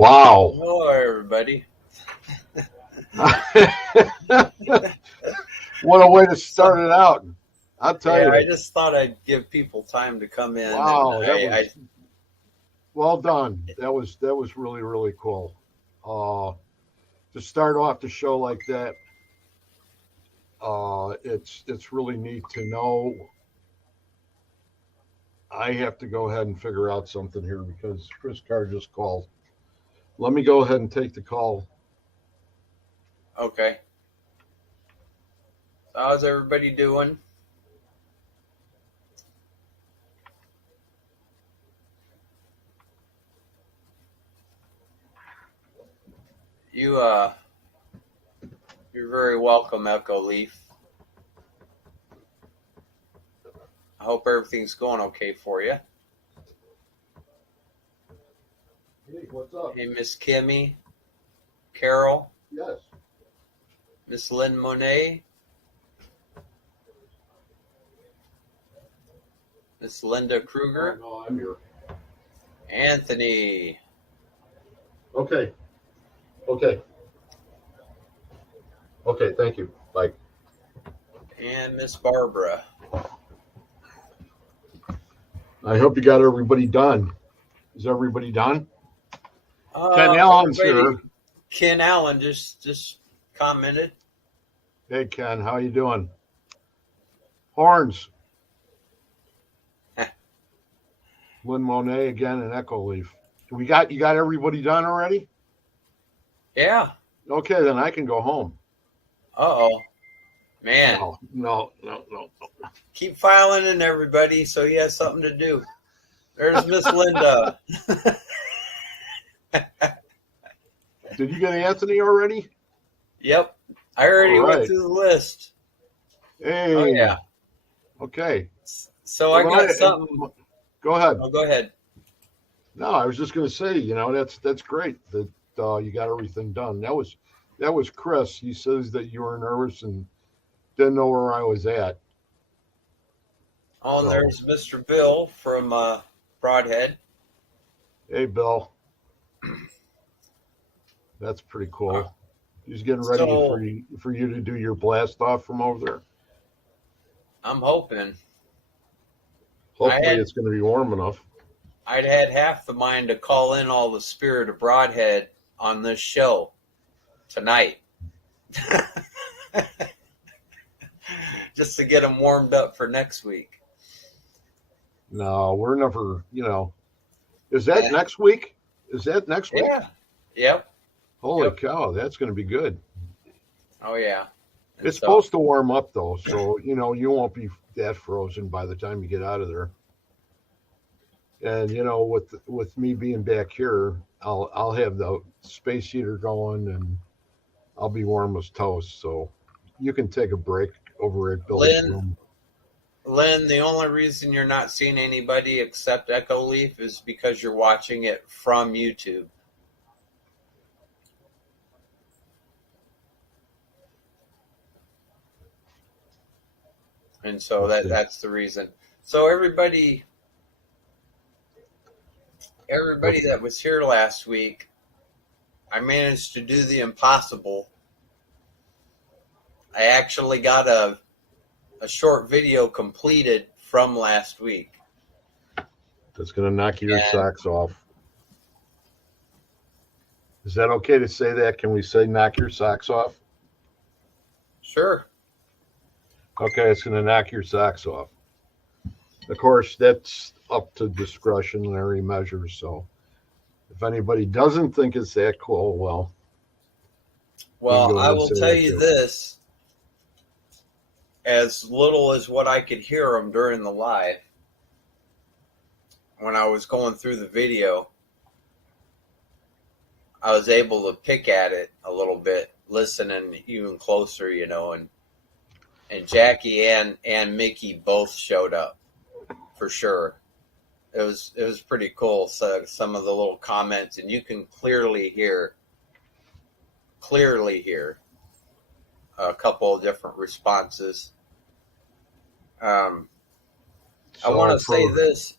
Wow. Hello, everybody. What a way to start it out. I'll tell Yeah, I you. just thought I'd give people time to come in, Wow, and that was well done. That was really, really cool. Uh to start off the show like that, it's really neat to know. I have to go ahead and figure out something here because Chris Carr just called. Let me go ahead and take the call. okay. So how's everybody doing? You you're very welcome, Echo Leaf. I hope everything's going okay for you. Hey, what's up? Hey, Miss Kimmy, Carol, Yes. Miss Lynn Monet, Miss Linda Kruger, Oh, no, I'm here. Anthony. Okay. Okay. Okay, thank you. Bye. And Miss Barbara. I hope you got everybody done. Is everybody done? Ken Allen's Everybody, here. Ken Allen just commented. Hey Ken, how you doing? Horns. Lynn Monet again and Echo Leaf. You got everybody done already? Yeah. Okay, then I can go home. Uh-oh. Man. No. Keep filing in, everybody, so he has something to do. There's Miss Linda. Did you get Anthony already? Yep. I already All right. went through the list. Hey. Oh, yeah. Okay. So I got something. Go ahead. Oh, go ahead. No, I was just going to say, that's great that you got everything done. That was Chris. He says that you were nervous and didn't know where I was at. Oh, and there's Mr. Bill from Broadhead. Hey, Bill. That's pretty cool. He's getting ready for you to do your blast off from over there. I'm hoping. Hopefully, it's going to be warm enough. I'd had half the mind to call in all the spirit of Broadhead on this show tonight. Just to get them warmed up for next week. No, we're never, Is that next week? Is that next week? Yeah. Yep. Holy cow, that's going to be good. Oh, yeah. And it's supposed to warm up, though, so, you won't be that frozen by the time you get out of there. And, with me being back here, I'll have the space heater going, and I'll be warm as toast, so you can take a break over at Bill's room. Lynn, the only reason you're not seeing anybody except Echo Leaf is because you're watching it from YouTube. And so that's the reason. So everybody that was here last week, I managed to do the impossible. I actually got a short video completed from last week. That's going to knock your socks off. Is that okay to say that? Can we say knock your socks off? Sure. Okay, it's going to knock your socks off. Of course, that's up to discretionary measures. So if anybody doesn't think it's that cool, well, I will tell you this. As little as what I could hear them during the live, when I was going through the video, I was able to pick at it a little bit, listening even closer, and Jackie and Mickey both showed up for sure. It was pretty cool. So some of the little comments, and you can clearly hear a couple of different responses. I want to say this.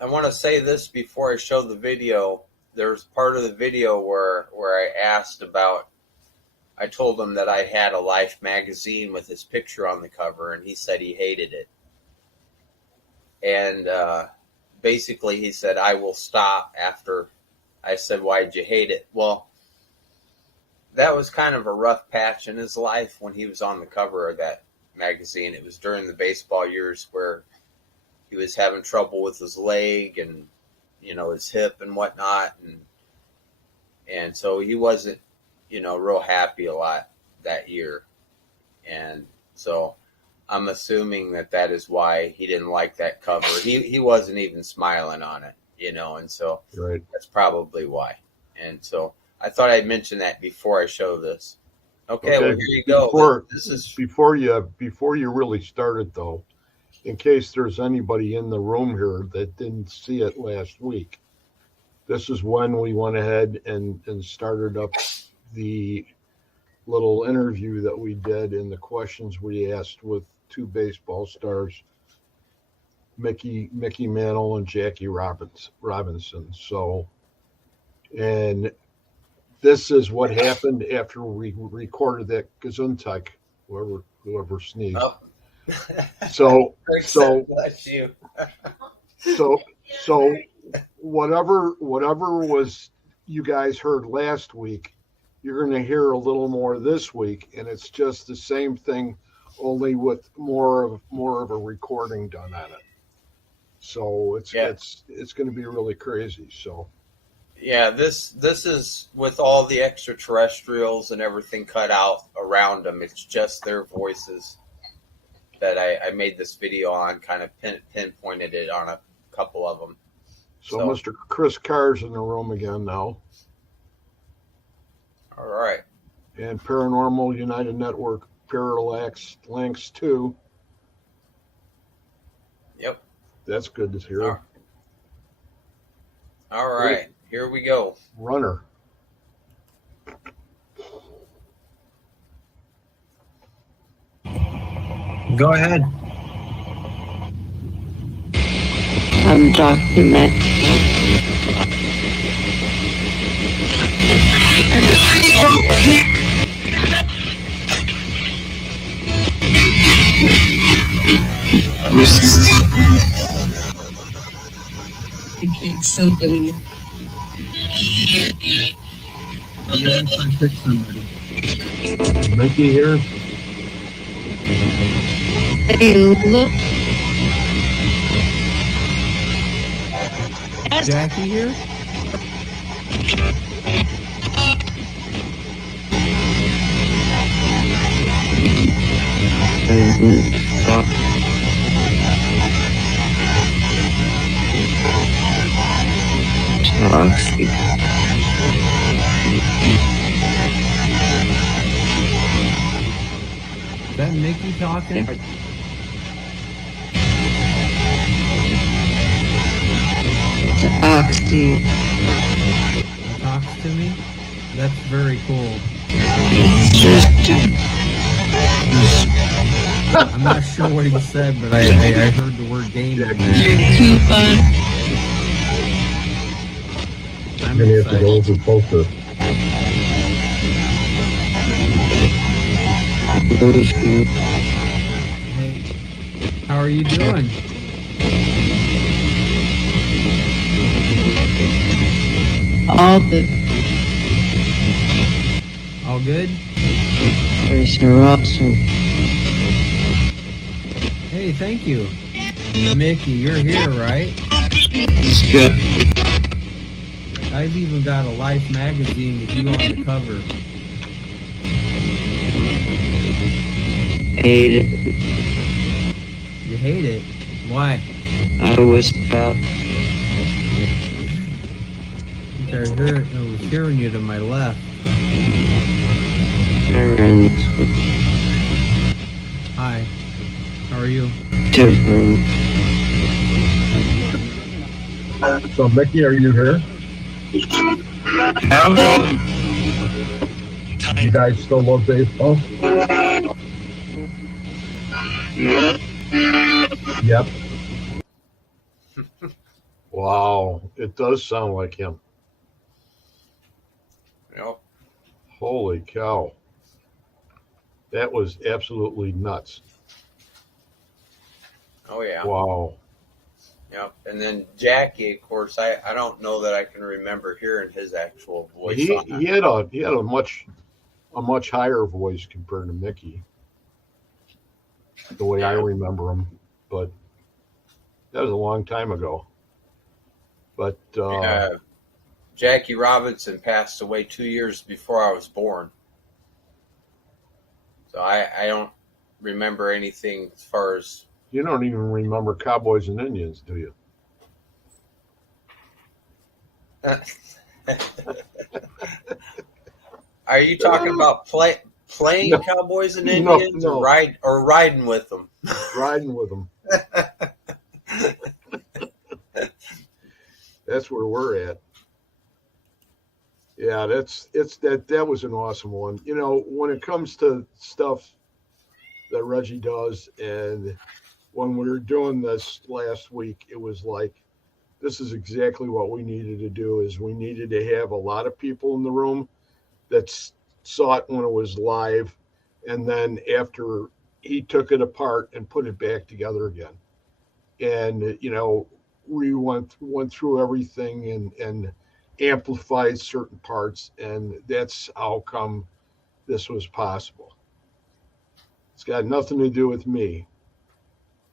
I want to say this before I show the video. there's part of the video where I asked about. I told him that I had a Life magazine with his picture on the cover, and he said he hated it. And basically, he said, "I will stop after." I said, "Why'd you hate it?" Well, that was kind of a rough patch in his life when he was on the cover of that magazine. It was during the baseball years where he was having trouble with his leg and, his hip and whatnot. And so he wasn't, real happy a lot that year. And so I'm assuming that is why he didn't like that cover. He wasn't even smiling on it, and so Right. that's probably why. And so I thought I'd mention that before I show this. Okay. Well, here you go. This is Before you really started, though, in case there's anybody in the room here that didn't see it last week, this is when we went ahead and started up the little interview that we did and the questions we asked with two baseball stars, Mickey Mantle and Jackie Robinson. So, and this is what happened after we recorded that Gesundheit, whoever sneezed. oh. So bless you. so whatever was you guys heard last week, you're going to hear a little more this week, and it's just the same thing, only with more of a recording done on it. So it's going to be really crazy. So yeah, this is with all the extraterrestrials and everything cut out around them. It's just their voices that I made this video on, kind of pinpointed it on a couple of them. So Mr. Chris Carr's in the room again now. All right. And Paranormal United Network, Parallax Links 2. Yep. That's good to hear. All right. Here we go. Runner. Go ahead. Document. Something. I pick somebody. Mickey here. Hey, look. Jackie here? Is that Mickey talking? Oxy. Talks to me? That's very cool. I'm not sure what he said, but I heard the word game in there. Coupon. I'm excited. Poker. Hey, how are you doing? All the All good? Mr. Robson. Hey, thank you. Mickey, you're here, right? It's good. I've even got a Life magazine with you on the cover. Hate it. You hate it? Why? I was about. I was hearing you to my left. Hi. How are you? Different. So Mickey, are you here? You guys still love baseball? Yep. Wow, it does sound like him. Yep. Holy cow. That was absolutely nuts. Oh yeah. Wow. Yep. And then Jackie, of course, I don't know that I can remember hearing his actual voice He on that. he had a much higher voice compared to Mickey, the way I Yeah. remember him. But that was a long time ago. But Jackie Robinson passed away 2 years before I was born. So I don't remember anything as far as. you don't even remember Cowboys and Indians, do you? Are you talking about playing No, Cowboys and no, Indians or no. riding with them? Riding with them. That's where we're at. Yeah, that was an awesome one. You know, when it comes to stuff that Reggie does, and when we were doing this last week, it was like this is exactly what we needed to do. Is we needed to have a lot of people in the room that saw it when it was live, and then after he took it apart and put it back together again, and you know, we went through everything and amplified certain parts, and that's how come this was possible. It's got nothing to do with me,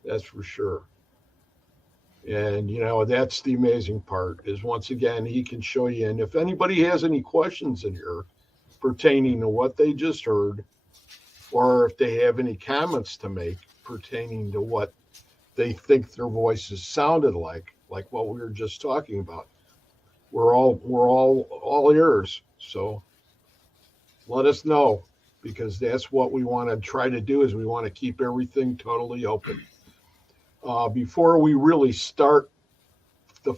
that's for sure. And you know, that's the amazing part is once again he can show you. And if anybody has any questions in here pertaining to what they just heard, or if they have any comments to make pertaining to what they think their voices sounded like what we were just talking about, we're all ears. So let us know, because that's what we want to try to do is we want to keep everything totally open. Before we really start the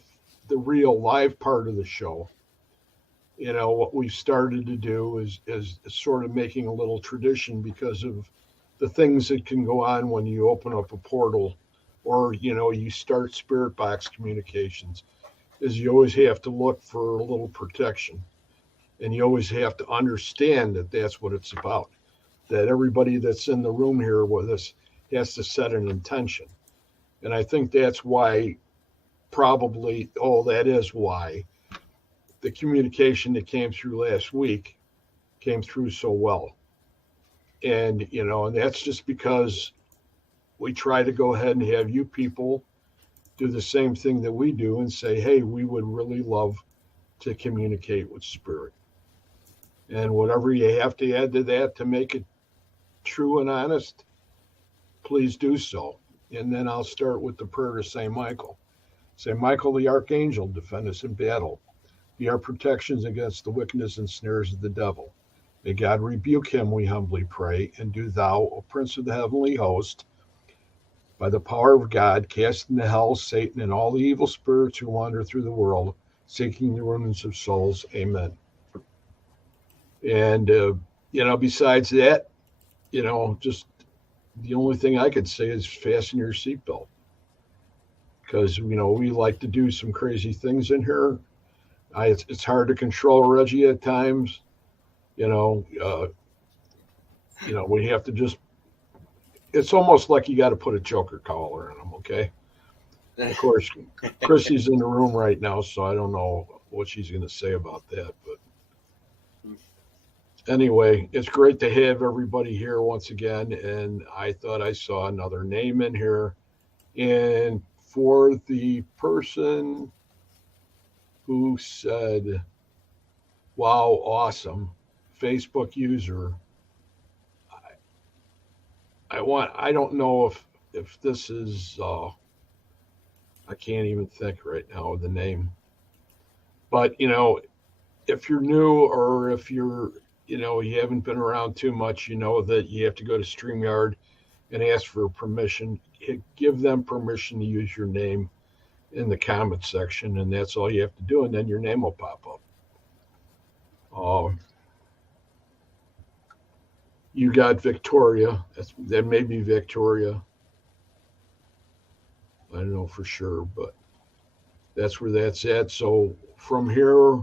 the real live part of the show, you know what we've started to do is sort of making a little tradition because of the things that can go on when you open up a portal, or you know you start spirit box communications, is you always have to look for a little protection, and you always have to understand that that's what it's about, that everybody that's in the room here with us has to set an intention. And I think that's why, probably, oh, that is why the communication that came through last week came through so well. And, you know, and that's just because we try to go ahead and have you people do the same thing that we do and say, hey, we would really love to communicate with spirit. And whatever you have to add to that to make it true and honest, please do so. And then I'll start with the prayer to St. Michael. St. Michael the Archangel, defend us in battle. Be our protections against the wickedness and snares of the devil. May God rebuke him, we humbly pray. And do thou, O Prince of the heavenly host, by the power of God, cast into hell Satan and all the evil spirits who wander through the world, seeking the ruins of souls. Amen. And, you know, besides that, you know, just the only thing I could say is fasten your seatbelt, because, you know, we like to do some crazy things in here. It's hard to control Reggie at times. You know, we have to just. It's almost like you got to put a choker collar in them. Okay. Of course, Chrissy's in the room right now, so I don't know what she's going to say about that. But anyway, it's great to have everybody here once again. And I thought I saw another name in here. And for the person who said, wow, awesome, Facebook user, I don't know if this is, I can't even think right now of the name. But, you know, if you're new, or if you're, you know, you haven't been around too much, you know that you have to go to StreamYard and ask for permission. Give them permission to use your name in the comment section, and that's all you have to do, and then your name will pop up. You got Victoria. That may be Victoria. I don't know for sure, but that's where that's at. So from here,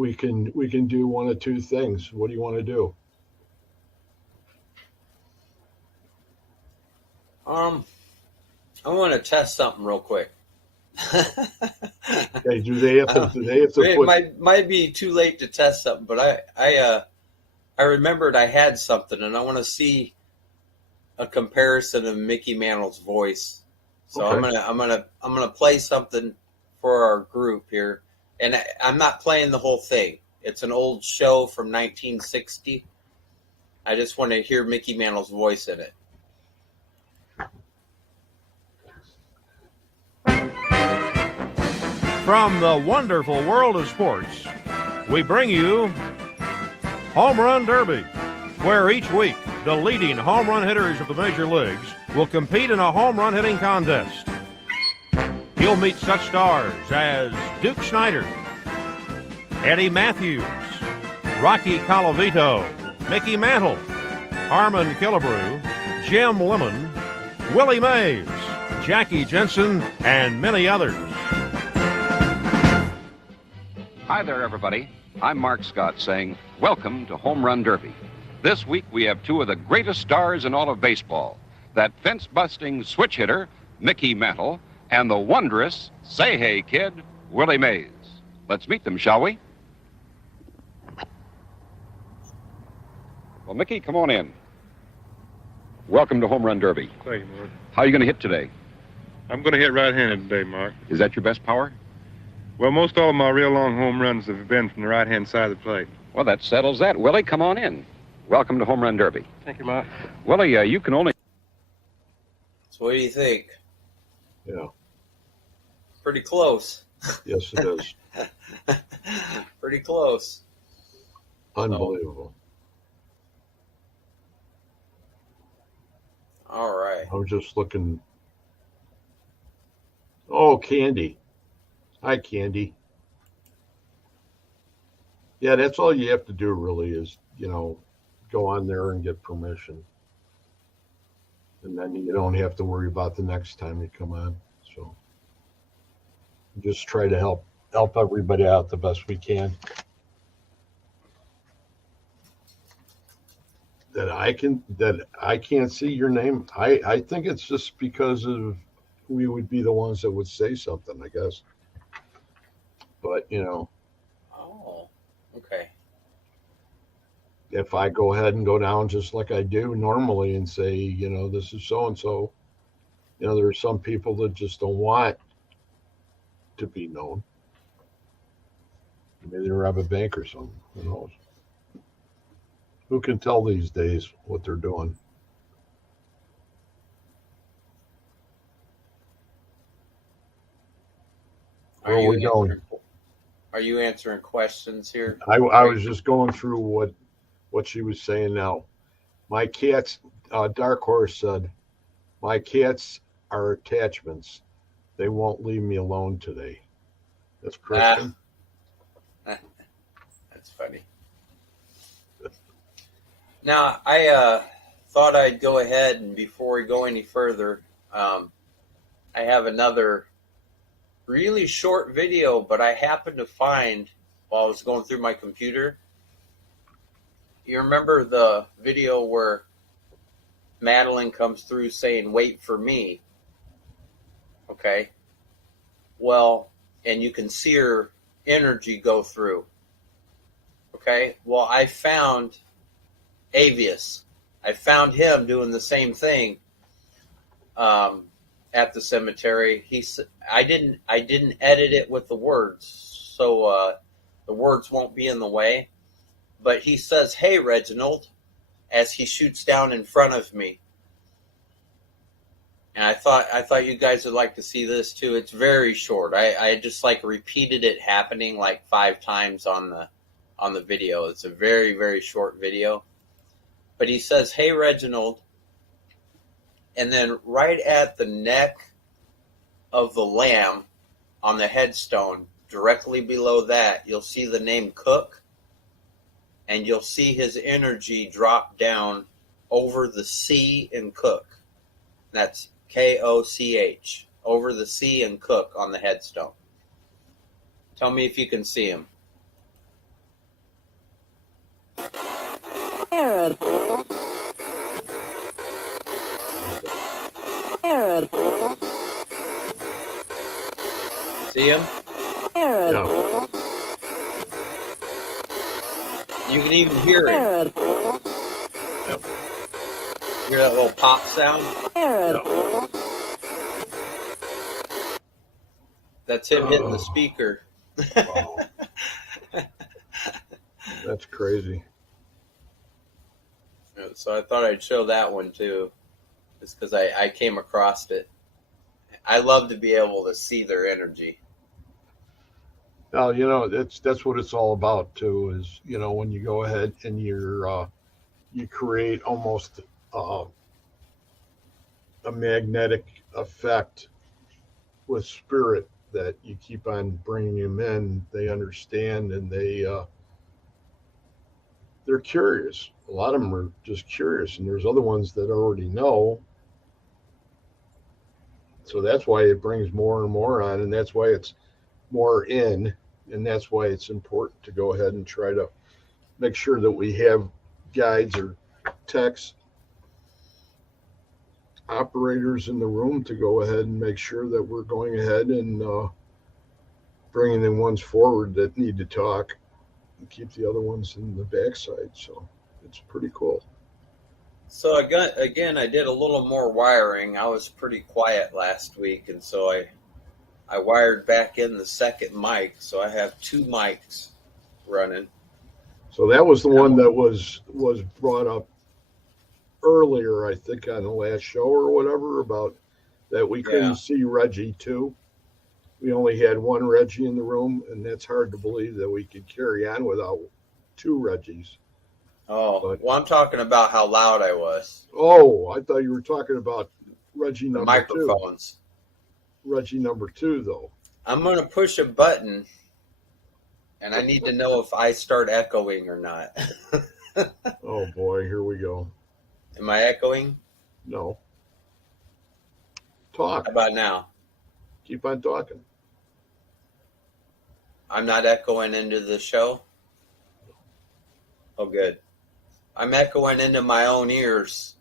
we can do one of two things. What do you want to do? I want to test something real quick. Okay, do they have to It put might be too late to test something, but I remembered I had something, and I want to see a comparison of Mickey Mantle's voice. So Okay. I'm gonna play something for our group here, and I'm not playing the whole thing. It's an old show from 1960. I just want to hear Mickey Mantle's voice in it. From the wonderful world of sports, we bring you Home Run Derby, where each week the leading home run hitters of the major leagues will compete in a home run hitting contest. You'll meet such stars as Duke Snyder, Eddie Matthews, Rocky Colavito, Mickey Mantle, Harmon Killebrew, Jim Lemon, Willie Mays, Jackie Jensen, and many others. Hi there, everybody. I'm Mark Scott saying, welcome to Home Run Derby. This week we have two of the greatest stars in all of baseball. That fence-busting switch hitter, Mickey Mantle, and the wondrous Say Hey Kid, Willie Mays. Let's meet them, shall we? Well, Mickey, come on in. Welcome to Home Run Derby. Thank you, Mark. How are you going to hit today? I'm going to hit right-handed today, Mark. Is that your best power? Well, most all of my real long home runs have been from the right-hand side of the plate. Well, that settles that. Willie, come on in. Welcome to Home Run Derby. Thank you, Mark. Willie, you can only... So what do you think? Yeah. Pretty close. Yes, it is. Pretty close. Unbelievable. All right. I'm just looking. Oh, Candy. Hi, Candy. Yeah, that's all you have to do really is, go on there and get permission. And then you don't have to worry about the next time you come on. So just try to help everybody out the best we can. That I can't see your name. I think it's just because of we would be the ones that would say something, I guess. But Oh, okay. if I go ahead and go down just like I do normally and say, this is so and so, there are some people that just don't want to be known. Maybe they rob a bank or something. Who knows? Who can tell these days what they're doing? Where are we going? Are you answering questions here? I was just going through what she was saying now. My cats, Dark Horse said, my cats are attachments. They won't leave me alone today. That's Kristen. That's funny. Now, I thought I'd go ahead and before we go any further, I have another really short video, but I happened to find while I was going through my computer. You remember the video where Madeline comes through saying, "Wait for me." Okay. Well, and you can see her energy go through. Okay. Well, I found Avius. I found him doing the same thing at the cemetery. I didn't edit it with the words, so the words won't be in the way. But he says, "Hey, Reginald," as he shoots down in front of me. And I thought you guys would like to see this too. It's very short. I just repeated it happening 5 times on the video. It's a very, very short video. But he says, "Hey, Reginald," and then right at the neck of the lamb on the headstone, directly below that, you'll see the name Cook, and you'll see his energy drop down over the C in Cook. That's Koch, over the C in Cook on the headstone. Tell me if you can see him. See him? Yeah. You can even hear it. Yep. Hear that little pop sound? Yeah. That's him hitting the speaker. Wow. That's crazy. So I thought I'd show that one too, just because I came across it. I love to be able to see their energy. Now, that's what it's all about too, is, when you go ahead and you create almost a magnetic effect with spirit that you keep on bringing them in. They understand, and they're curious. A lot of them are just curious, and there's other ones that already know. So that's why it brings more and more on, and that's why it's more in, and that's why it's important to go ahead and try to make sure that we have guides or techs, operators in the room to go ahead and make sure that we're going ahead and bringing the ones forward that need to talk and keep the other ones in the backside. So it's pretty cool. So I did a little more wiring. I was pretty quiet last week, and so I wired back in the second mic. So I have two mics running. So that was the one that was brought up earlier, I think, on the last show or whatever, about that we couldn't see Reggie too. We only had one Reggie in the room, and that's hard to believe that we could carry on without two Reggies. Oh, well, I'm talking about how loud I was. Oh, I thought you were talking about Reggie The number microphones. 2. Reggie number 2, though. I'm going to push a button, and I need to know if I start echoing or not. Oh, boy, here we go. Am I echoing? No. Talk. How about now? Keep on talking. I'm not echoing into the show? Oh, good. I'm echoing into my own ears.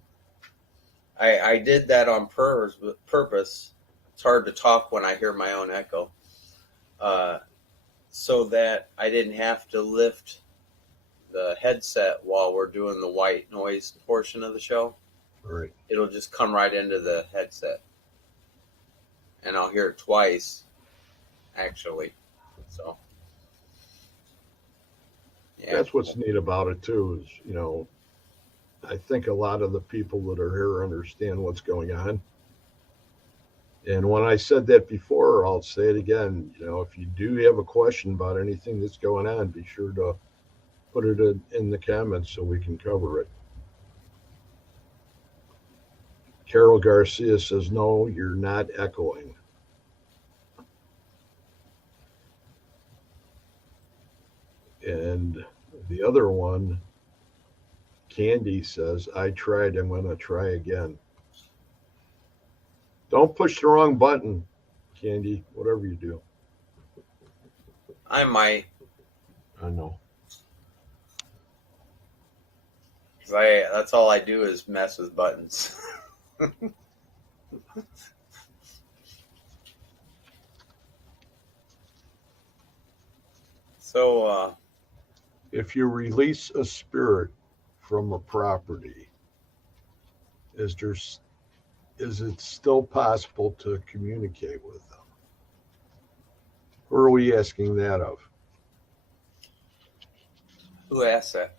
I did that on purpose. It's hard to talk when I hear my own echo. So that I didn't have to lift the headset while we're doing the white noise portion of the show. All right. It'll just come right into the headset. And I'll hear it twice, actually. So, yeah. That's what's neat about it, too, is, I think a lot of the people that are here understand what's going on. And when I said that before, I'll say it again. If you do have a question about anything that's going on, be sure to put it in the comments so we can cover it. Carol Garcia says, no, you're not echoing. And the other one, Candy says, I tried, I'm going to try again. Don't push the wrong button, Candy, whatever you do. I might. I know. That's all I do is mess with buttons. So, if you release a spirit from a property, is it still possible to communicate with them? Who are we asking that of? who asked that?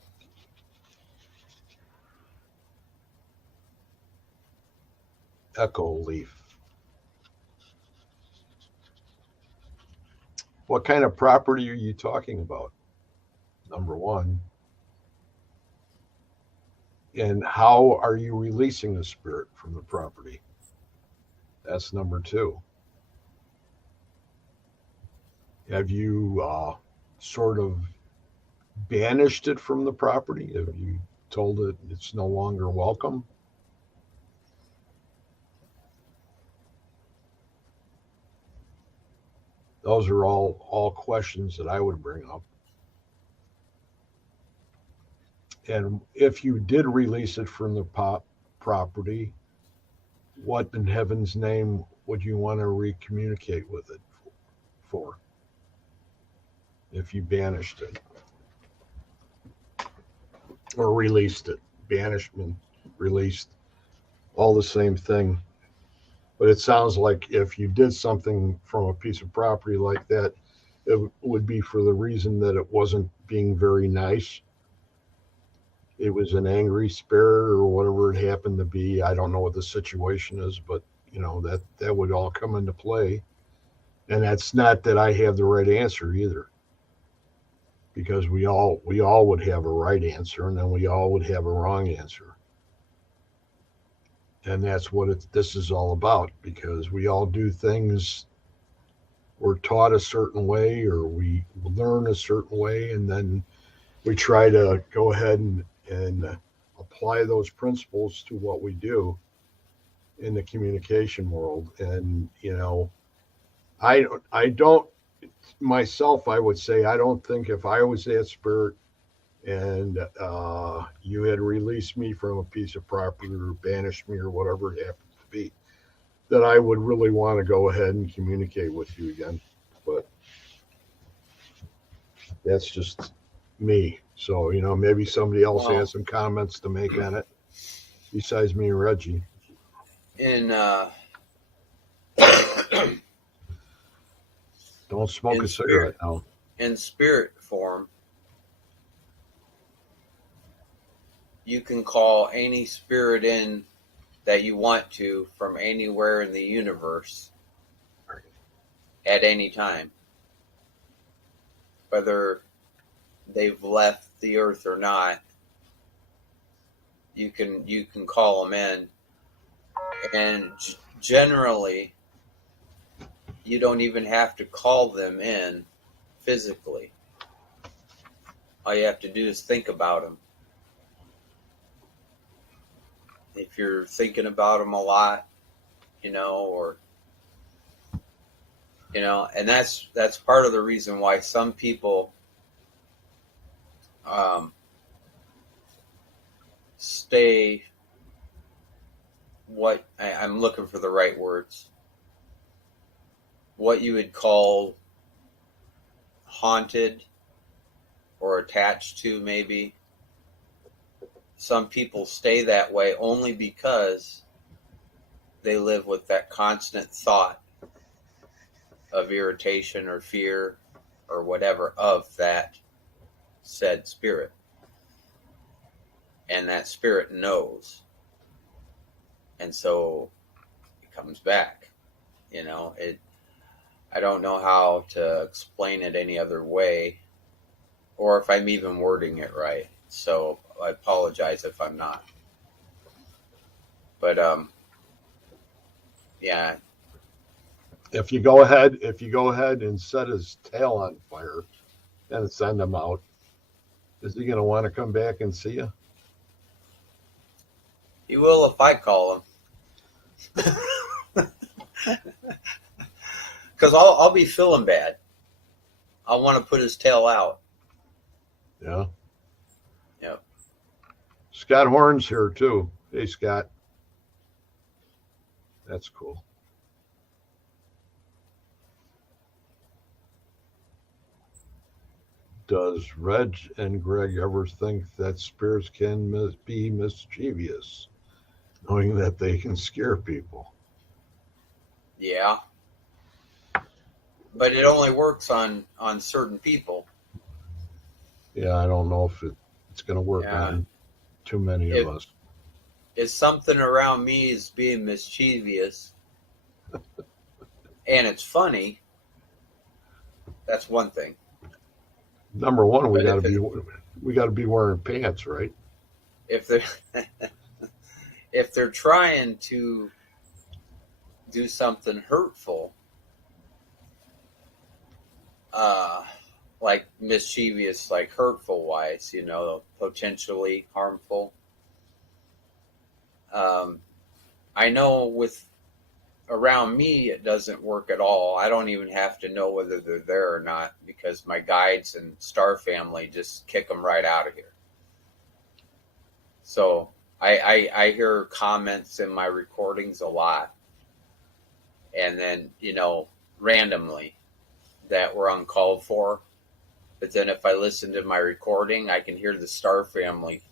Echo Leaf. What kind of property are you talking about? Number one. And how are you releasing the spirit from the property? That's number two. Have you sort of banished it from the property? Have you told it it's no longer welcome? Those are all questions that I would bring up. And if you did release it from the property, what in heaven's name would you want to recommunicate with it for if you banished it or released it. Banishment, released, all the same thing. But it sounds like if you did something from a piece of property like that, it would be for the reason that it wasn't being very nice. It was an angry spirit or whatever it happened to be. I don't know what the situation is, but that would all come into play. And that's not that I have the right answer either, because we all would have a right answer, and then we all would have a wrong answer. And that's what this is all about, because we all do things, we're taught a certain way or we learn a certain way, and then we try to go ahead and apply those principles to what we do in the communication world. And I don't myself, I would say, I don't think if I was that spirit and you had released me from a piece of property or banished me or whatever it happened to be, that I would really want to go ahead and communicate with you again. But that's just me. So, maybe somebody else has some comments to make on it besides me and Reggie. Don't smoke a cigarette now. In spirit form, you can call any spirit in that you want to from anywhere in the universe at any time. Whether they've left the earth or not, you can call them in. And generally, you don't even have to call them in physically. All you have to do is think about them. If you're thinking about them a lot, and that's part of the reason why some people stay, I'm looking for the right words, what you would call haunted or attached to, maybe. Some people stay that way only because they live with that constant thought of irritation or fear or whatever of that said spirit. And that spirit knows. And so it comes back. I don't know how to explain it any other way, or if I'm even wording it right. So I apologize if I'm not. But yeah. If you go ahead and set his tail on fire and send him out, is he going to want to come back and see you? He will if I call him. Because I'll be feeling bad. I want to put his tail out. Yeah. Yep. Scott Horn's here too. Hey, Scott. That's cool. Does Reg and Greg ever think that spirits can be mischievous, knowing that they can scare people? Yeah. But it only works on certain people. Yeah, I don't know if it's going to work on too many of us. If something around me is being mischievous and it's funny, that's one thing. Number one, we got to be wearing pants, right? If they're trying to do something hurtful, like mischievous, like hurtful wise, potentially harmful. I know with around me, it doesn't work at all. I don't even have to know whether they're there or not, because my guides and star family just kick them right out of here. So I hear comments in my recordings a lot. And then, randomly, that were uncalled for. But then if I listen to my recording, I can hear the Star family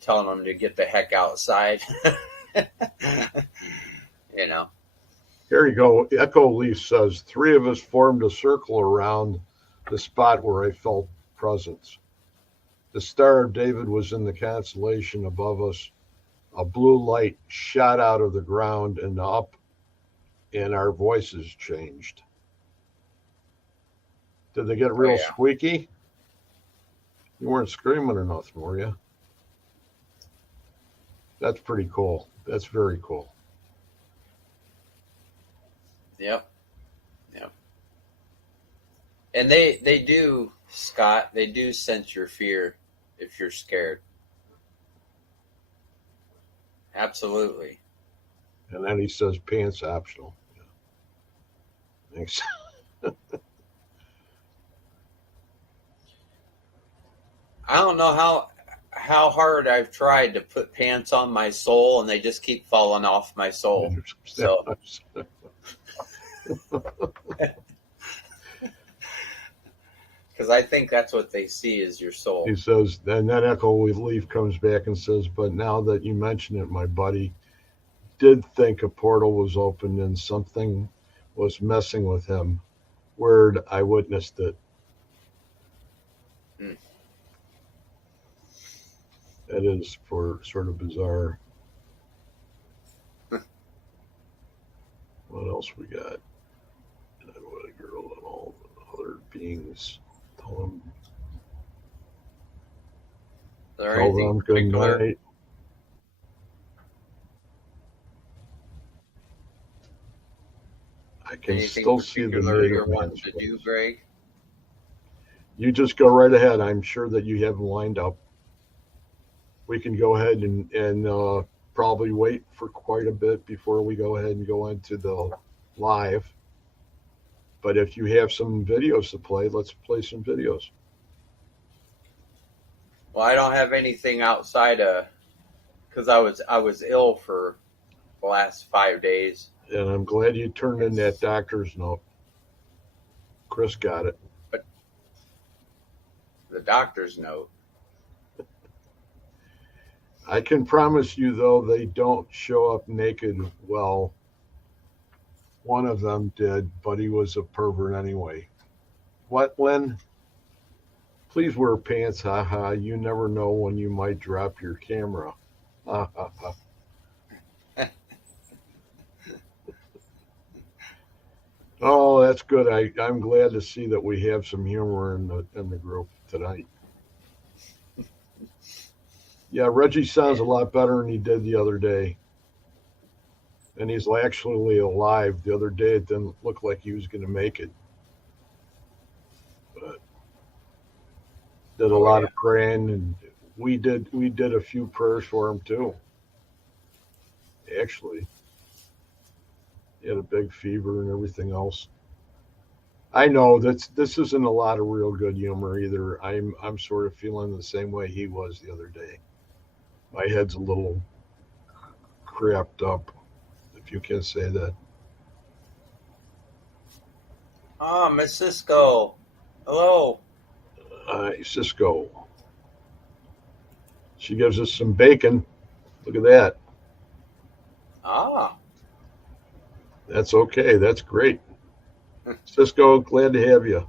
telling them to get the heck outside. You know. Here you go. Echo Leaf says 3 of us formed a circle around the spot where I felt presence. The Star of David was in the constellation above us. A blue light shot out of the ground and up, and our voices changed. Did they get real squeaky? You weren't screaming or nothing, were you? That's pretty cool. That's very cool. Yep. And they do, Scott, they do sense your fear if you're scared. Absolutely. And then he says pants optional. Yeah. Thanks. I don't know how hard I've tried to put pants on my soul, and they just keep falling off my soul. So because I think that's what they see is your soul. He says, and then Echo Leaf comes back and says, but now that you mention it, my buddy did think a portal was open and something was messing with him. Word, I witnessed it. That is for sort of bizarre. What else we got? What a girl and all the other beings. Tell them good night. I can still see the native man's to do, Greg? You just go right ahead. I'm sure that you have them lined up. We can go ahead and probably wait for quite a bit before we go ahead and go into the live. But if you have some videos to play, let's play some videos. Well, I don't have anything outside of because I was ill for the last 5 days. And I'm glad you turned in that doctor's note. Chris got it. But the doctor's note. I can promise you, though, they don't show up naked. Well, one of them did, but he was a pervert anyway. What, Lynn? Please wear pants, haha. You never know when you might drop your camera. Ha ha ha. Oh, that's good. I'm glad to see that we have some humor in the group tonight. Yeah, Reggie sounds a lot better than he did the other day. And he's actually alive. The other day it didn't look like he was going to make it. But did a lot of praying, and we did a few prayers for him too. Actually. He had a big fever and everything else. I know this isn't a lot of real good humor either. I'm sort of feeling the same way he was the other day. My head's a little crapped up, if you can say that. Ah, Miss Cisco. Hello. Hi, Cisco. She gives us some bacon. Look at that. Ah. That's okay. That's great. Cisco, glad to have you.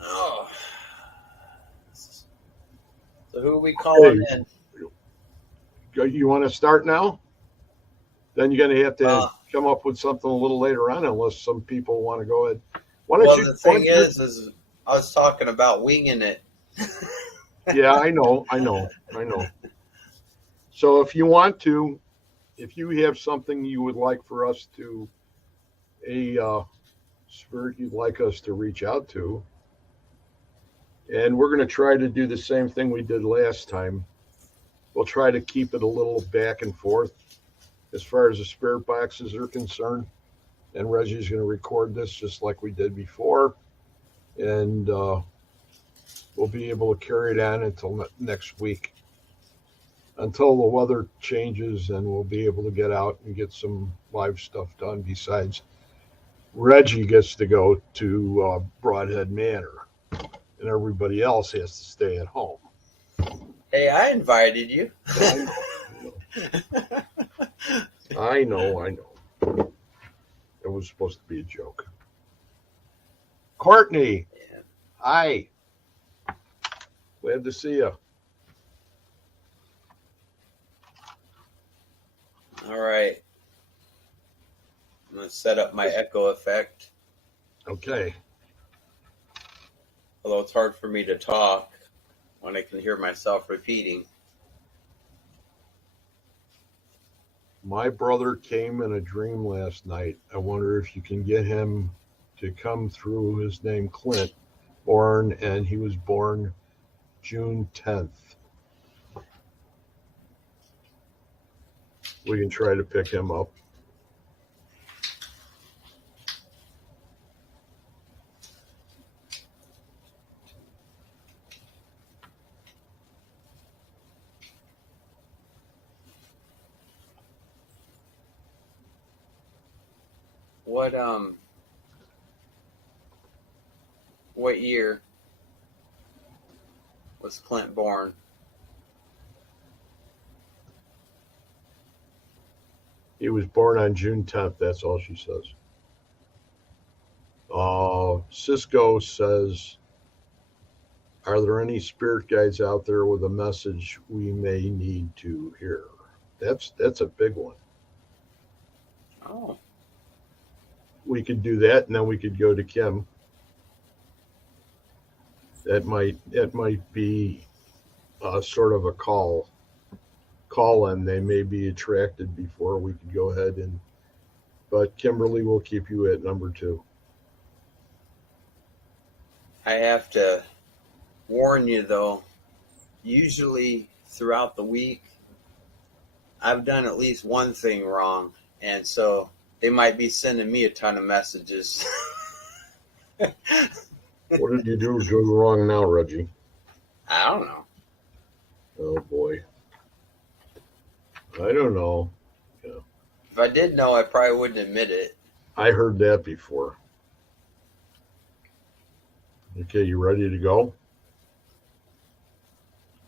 Oh. So who are we calling in? You want to start now? Then you're going to have to come up with something a little later on, unless some people want to go ahead. The thing is I was talking about winging it. Yeah, I know. So if you want to, if you have something you would like for us to, a spirit you'd like us to reach out to, and we're going to try to do the same thing we did last time. We'll try to keep it a little back and forth as far as the spirit boxes are concerned. And Reggie's going to record this just like we did before. And we'll be able to carry it on until next week, until the weather changes, and we'll be able to get out and get some live stuff done besides Reggie gets to go to Broadhead Manor, and everybody else has to stay at home. Hey, I invited you. I know. It was supposed to be a joke. Courtney, Yeah. hi. Glad to see you. All right. I'm going to set up my echo effect. Okay. Although it's hard for me to talk when I can hear myself repeating. My brother came in a dream last night. I wonder if you can get him to come through. His name Clint, and he was born June 10th. We can try to pick him up. What year was Clint born? He was born on June 10th. That's all she says. Cisco says, are there any spirit guides out there with a message we may need to hear? That's a big one. Oh. We could do that, and then we could go to Kim. That might be sort of a call in. They may be attracted before we could go ahead but Kimberly will keep you at number 2. I have to warn you, though, usually throughout the week, I've done at least one thing wrong, and so they might be sending me a ton of messages. What did you do wrong now, Reggie? I don't know. Oh boy, I don't know. Yeah. If I did know, I probably wouldn't admit it. I heard that before. Okay, you ready to go?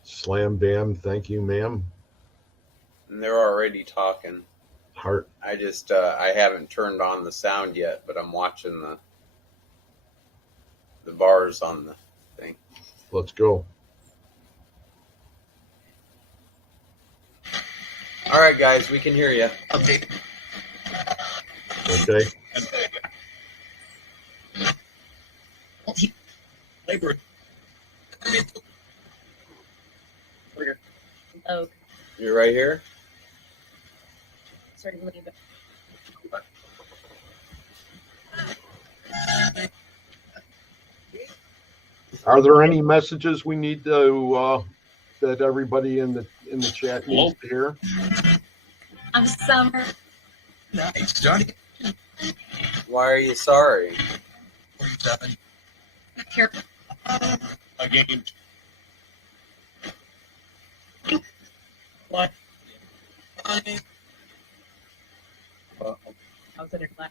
Slam bam, thank you, ma'am. And they're already talking. Heart. I just I haven't turned on the sound yet, but I'm watching the bars on the thing. Let's go. All right, guys, we can hear you. Okay. Oh, You're right here? starting looking back. Are there any messages we need to that everybody in the chat needs to hear? I'm Summer. Nice, Johnny. Why are you sorry? 47. Here. Again. What? Uh, I was under class.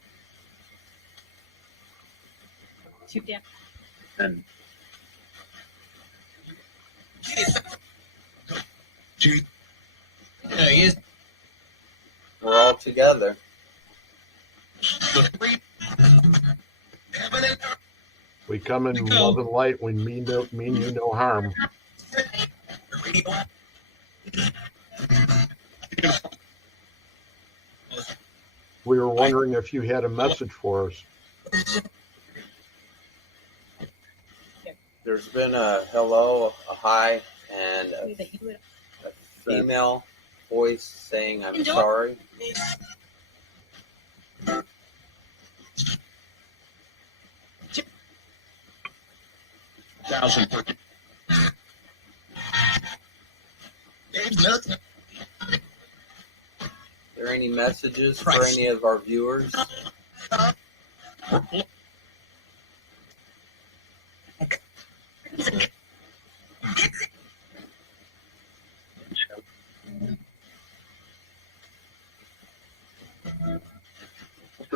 Too damn. and two. He is We're all together. the three. We come in love and light. We mean you no harm. We were wondering if you had a message for us. There's been a hello, a hi, and a That you would. female voice saying I'm sorry. Thousand. There's nothing. Are there any messages for any of our viewers?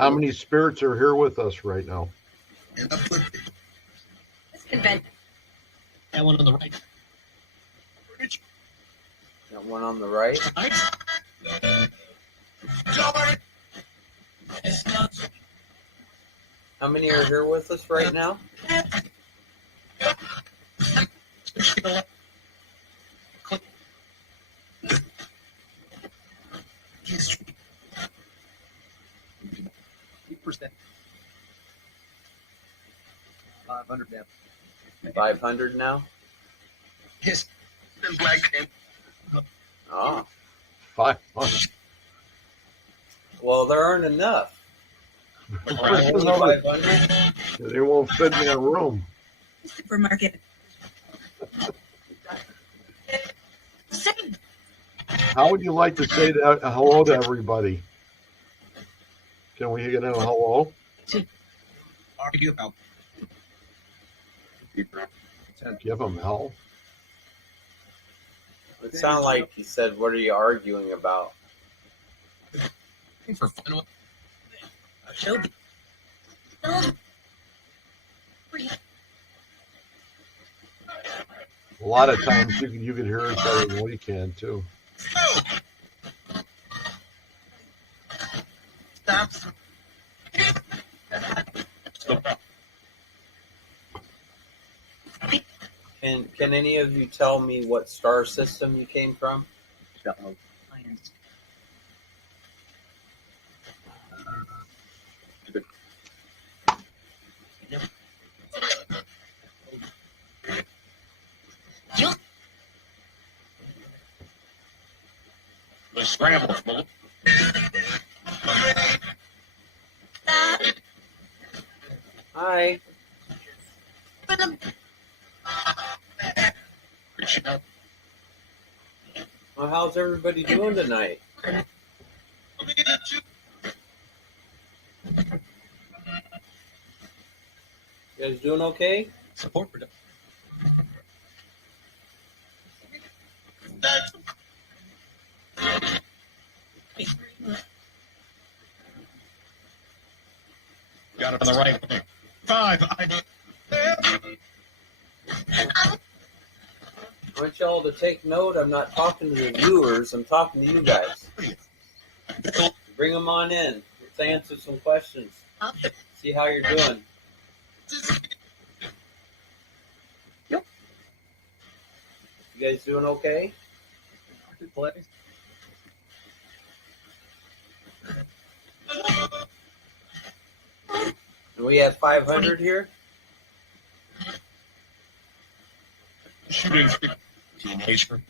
How many spirits are here with us right now? And I put It's convention. that one on the right. Got one on the right. How many are here with us right now? Percent. 500 now. 500 now. Yes. And black and Oh, 500. well, there aren't enough. Where's Only another- 500. They won't fit in a room. Supermarket. Second. How would you like to say that, hello to everybody? Can we get a hello? argue about. Give them hell. It sounded like he said, "What are you arguing about?" For fun. Shelby. A lot of times you can hear it better than we can too. Stop. Can any of you tell me what star system you came from? The scramble. Hi. Well, how's everybody doing tonight? You guys doing okay? Support for got it on the right. 5. I want y'all to take note. I'm not talking to the viewers. I'm talking to you guys. Bring them on in. Let's answer some questions. See how you're doing. Yep. You guys doing okay? And we have 500 here. Shooting teenager.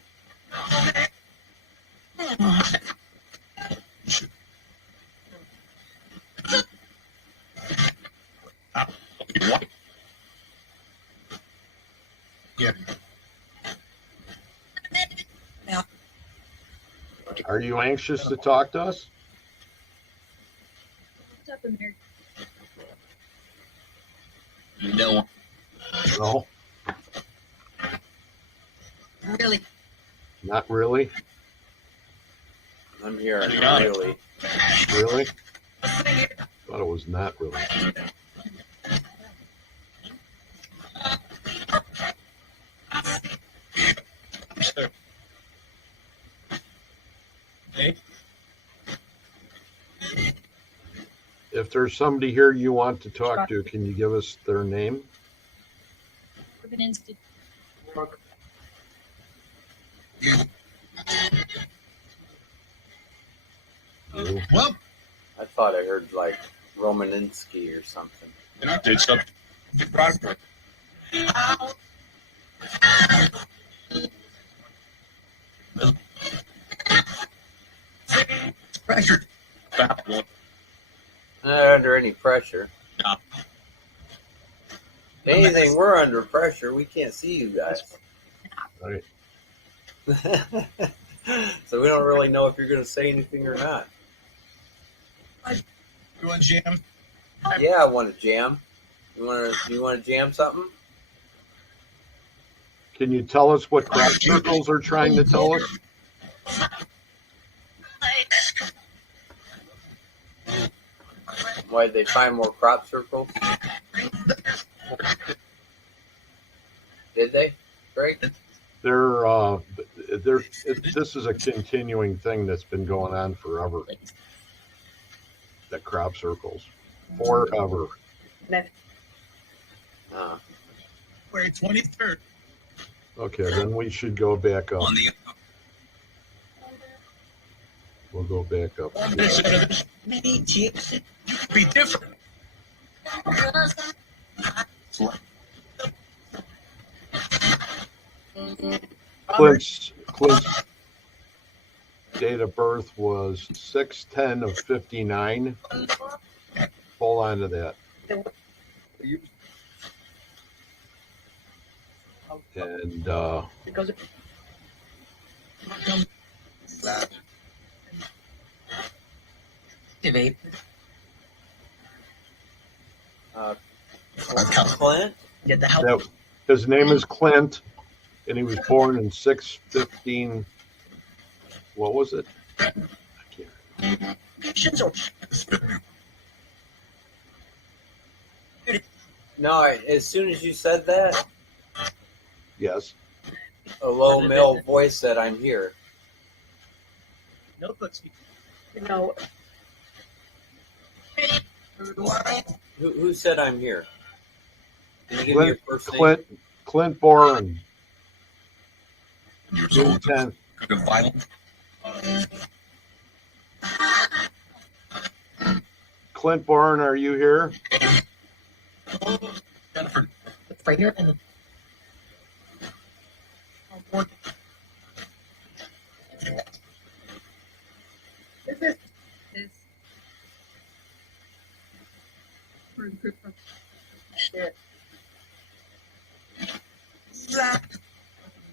Yeah. Are you anxious to talk to us? What's up in there? No. No, Really? not really. I'm hearing Got it. really. Really? Thought it was not really. Hey. If there's somebody here you want to talk to, can you give us their name? Urban Institute. You? Well, I thought I heard like Romaninski or something. and I did something. Rockford. Pressure. Stop one. Not under any pressure. No. If anything, we're under pressure. We can't see you guys. Right. So we don't really know if you're going to say anything or not. You want jam? Yeah, I want to jam. You want to jam something? Can you tell us what crop circles are trying to tell us? Why did they find more crop circles? Did they, Greg? This is a continuing thing that's been going on forever. The crop circles, forever. February 23rd. Okay, then we should go back up. On the We'll go back up. be different. Clint's date of birth was 6/10 of 59. Hold on to that. And Clint? his name is Clint, and he was born in 6/15. What was it? I can't. No, as soon as you said that, Yes. a low male voice said, "I'm here." Notebooks. Who said I'm here? Can you give me your first name? Clint Boren. June 10th. Violent. Clint Boren, are you here? Jennifer. Right here.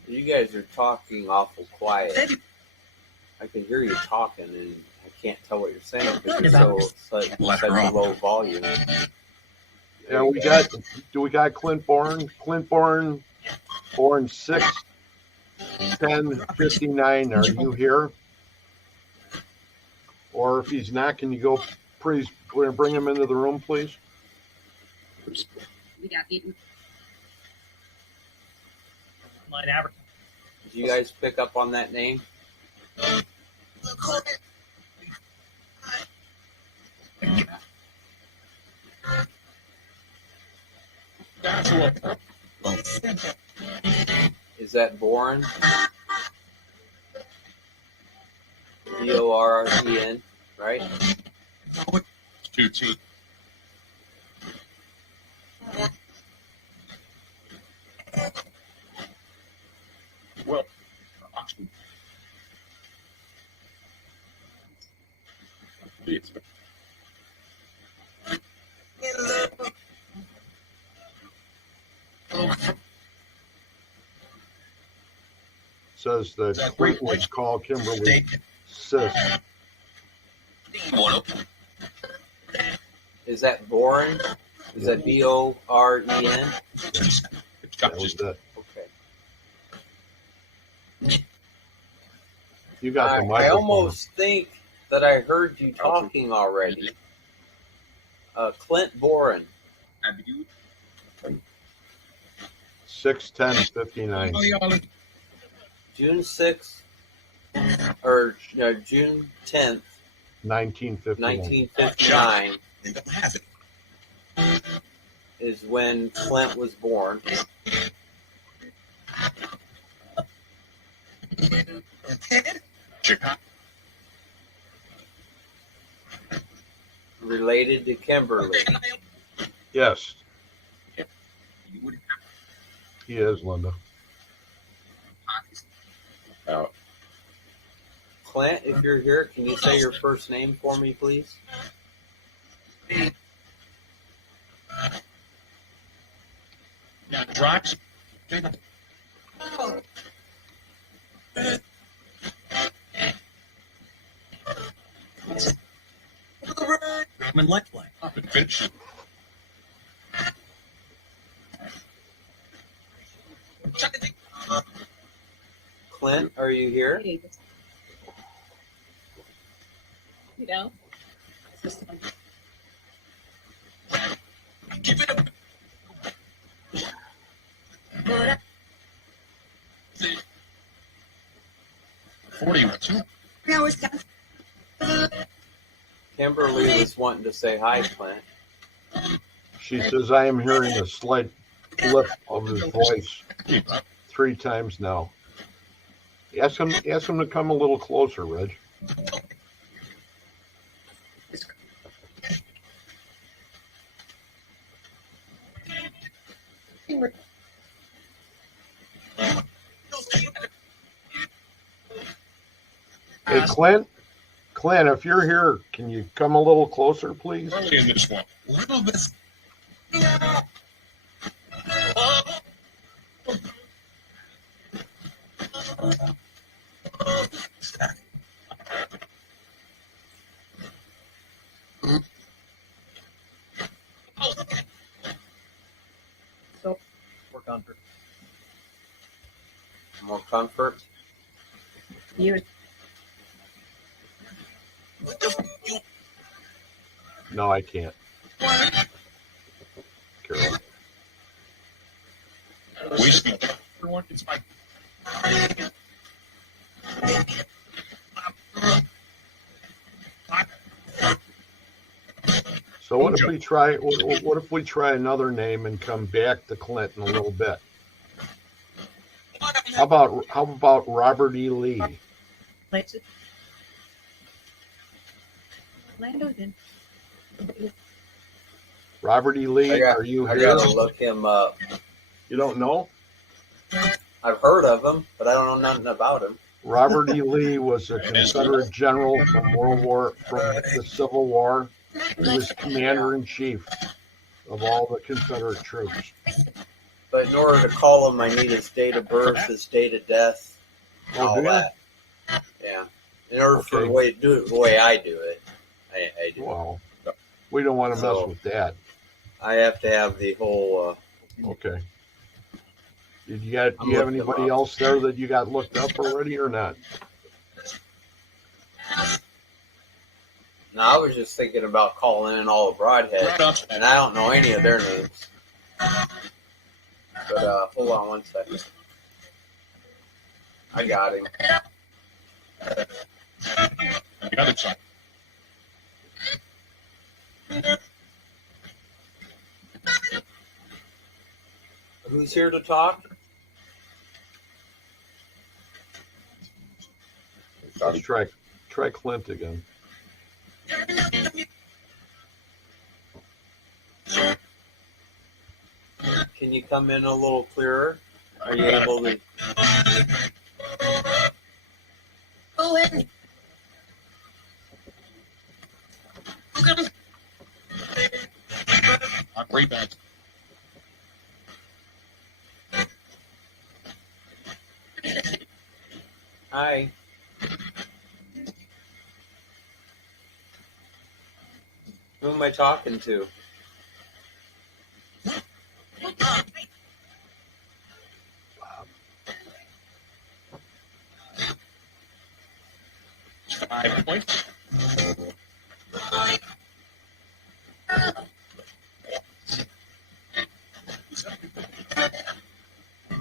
You guys are talking awful quiet. I can hear you talking, and I can't tell what you're saying because you're such a low volume. Yeah, we got Clint Boren? Clint Boren, born 6/10/59. Are you here? Or if he's not, can you go please bring him into the room, please? We got eaten. Did you guys pick up on that name? Is that Boren? Boren, right? Well, Says that Clint was called Kimberly sis. Is that Boren? Is that Boren? That was it. Okay. You got the I microphone. almost think that I heard you talking already. Clint Boren. 6/10/59. June 6th, or June 10th, 1959. 1959 is when Clint was born. Chicago. Related to Kimberly. Yes. He is, Linda. Clint, if you're here, can you say your first name for me, please? Now, drops. Roman lifeline. Finish. Clint, are you here? You know? Keep it up. 42. Kimberly was wanting to say hi, Clint. She says, I am hearing a slight blip of his voice 3 times now. Ask him to come a little closer, Reg. Hey, Clint, if you're here, can you come a little closer, please? Early in this one. Little bit. So, more comfort. More comfort. You. No, I can't. Carol. Whiskey. Everyone, it's my. So what if we try? What if we try another name and come back to Clint in a little bit? How about Robert E. Lee? Lando did. Robert E. Lee, are you I here? gotta look him up. You don't know? I've heard of him, but I don't know nothing about him. Robert E. Lee was a Confederate general from the Civil War. He was commander-in-chief of all the Confederate troops. But in order to call him, I need his date of birth, his date of death, all do you? that. Yeah. In order for Okay. the way I do it, I do. Well, we don't want to mess with that. I have to have the whole. Okay. Do you have looking anybody up. else there that you got looked up already or not? No, I was just thinking about calling in all the broadheads, and I don't know any of their names. But hold on one second. I got him. The other side. Who's here to talk? Let's try Clint again. Can you come in a little clearer? Are you able to? Go in. I'm right back. Hi. Who am I talking to? Five points.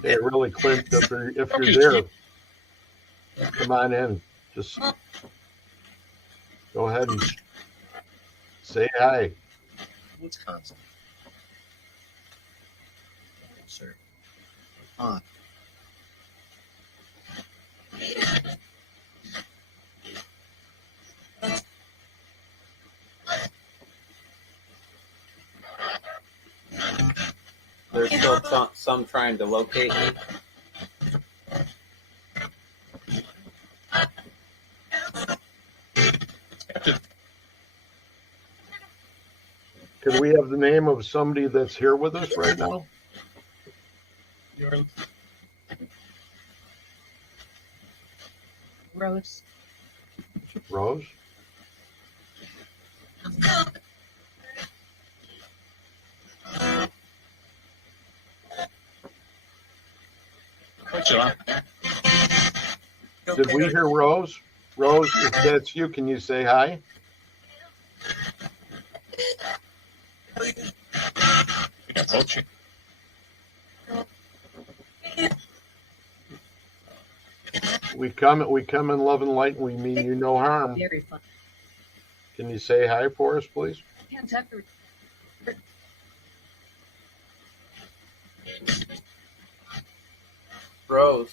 Hey, really, Clint, if you're there, come on in. Just go ahead and say hi. Wisconsin. Sir. On. There's still some trying to locate me. Could we have the name of somebody that's here with us right now? Rose. Rose? Did we hear Rose? Rose, if that's you, can you say hi? Coach. We come in love and light, and we mean you no harm. Very fun. Can you say hi for us, please? Kentucky. Rose.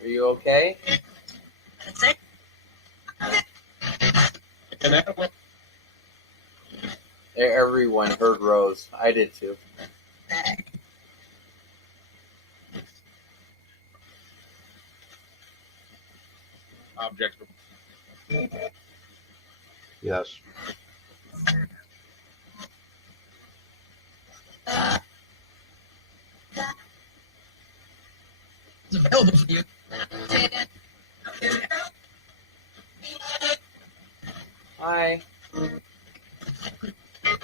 Are you okay? Everyone heard Rose. I did too. Object. Yes. It's available for you. Hi.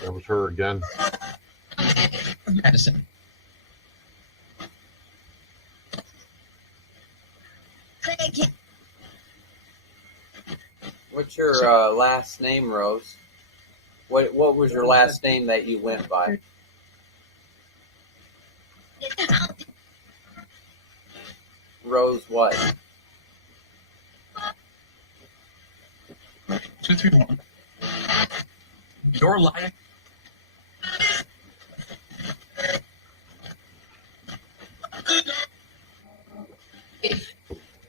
That was her again. Medicine. What's your last name, Rose? What was your last name that you went by? Rose what? 231. Your life.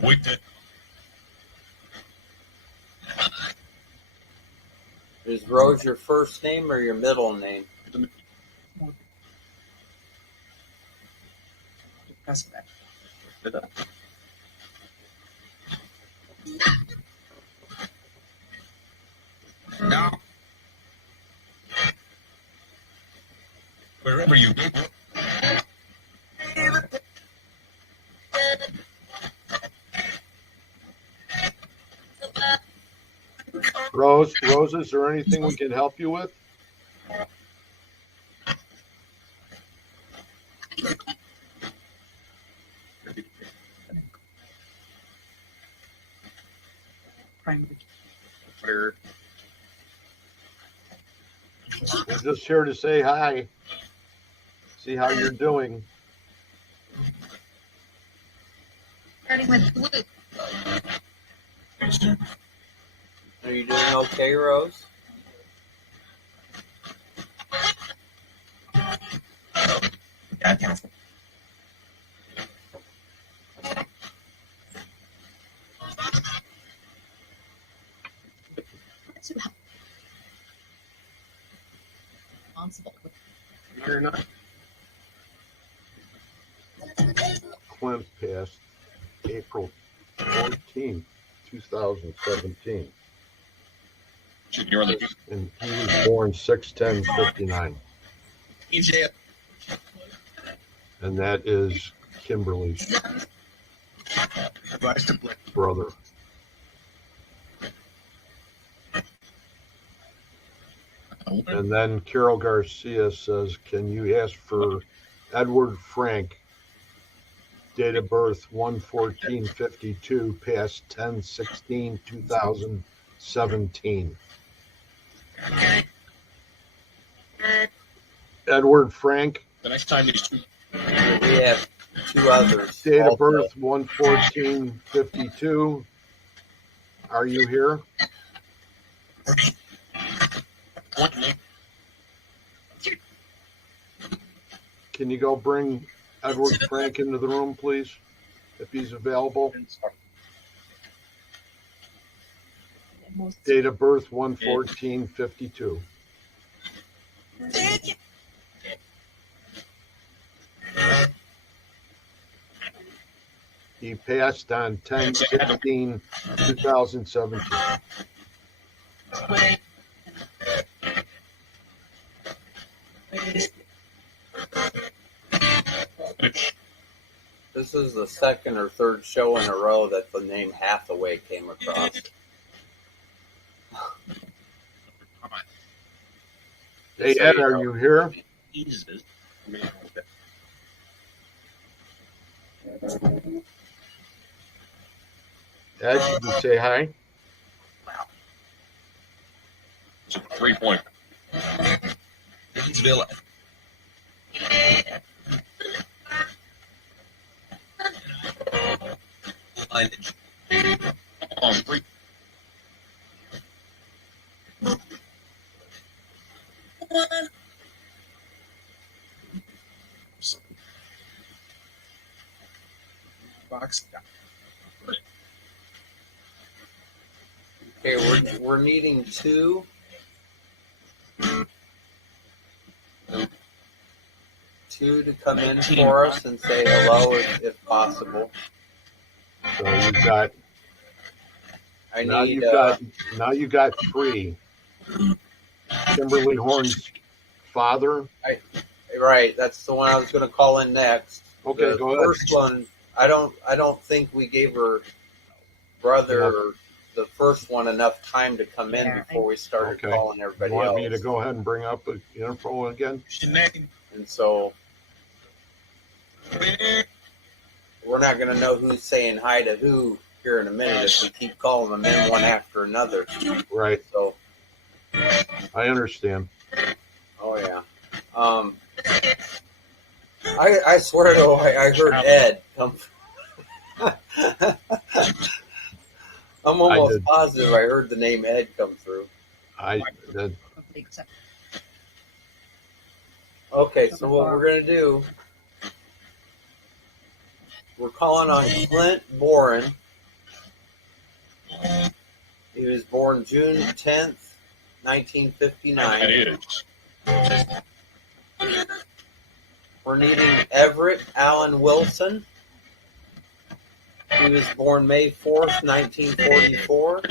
Wait. Is Rose your first name or your middle name? Now, wherever you go, Rose, is there anything we can help you with? where We're just here to say hi. See how you're doing. Starting with blue. Are you doing okay, Rose? Responsible. you're not. Clint passed April 14th, 2017. You're on the And he was born 6/10/59. EJ. And that is Kimberly's Advice to play. brother. And then Carol Garcia says, can you ask for Edward Frank, date of birth 1/14/52, past 10/16/2017. Edward Frank, The next time these two. We have two others. date also. of birth 1/14/52. Are you here? Can you go bring Edward Frank into the room, please, if he's available? Date of birth 1/14/52. He passed on 10/16/2017. This is the second or third show in a row that the name Hathaway came across. Hey, Ed, are you here? Ed, did you say hi? 3-point. Gainesville. Lineage. On 3. Box. Okay, we're needing two to come in for us and say hello if possible. So you've got I now need you've got 3. Kimberly Horn's father. right. That's the one I was going to call in next. Okay, The go ahead. first one, I don't think we gave her brother or the first one enough time to come in before we started Okay. calling everybody You want else. me to go ahead and bring up the info again? And so we're not going to know who's saying hi to who here in a minute if we keep calling them in one after another. Right. So I understand. oh yeah. I swear though, I heard Ed come. I'm almost positive I heard the name Ed come through. Okay, so what we're gonna do? We're calling on Clint Boren. He was born June 10th, 1959. It is. We're needing Everett Allen Wilson. He was born May 4th, 1944.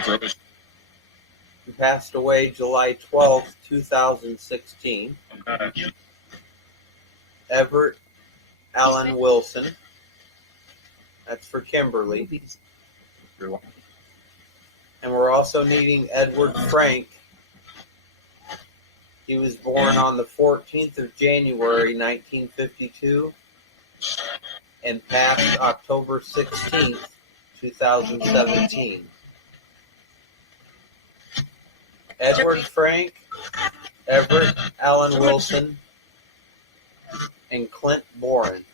He passed away July 12th, 2016. Everett Allen Wilson. That's for Kimberly. And we're also needing Edward Frank. He was born on the 14th of January, 1952, and passed October 16th, 2017. Edward Frank, Everett Allen Wilson, and Clint Boren.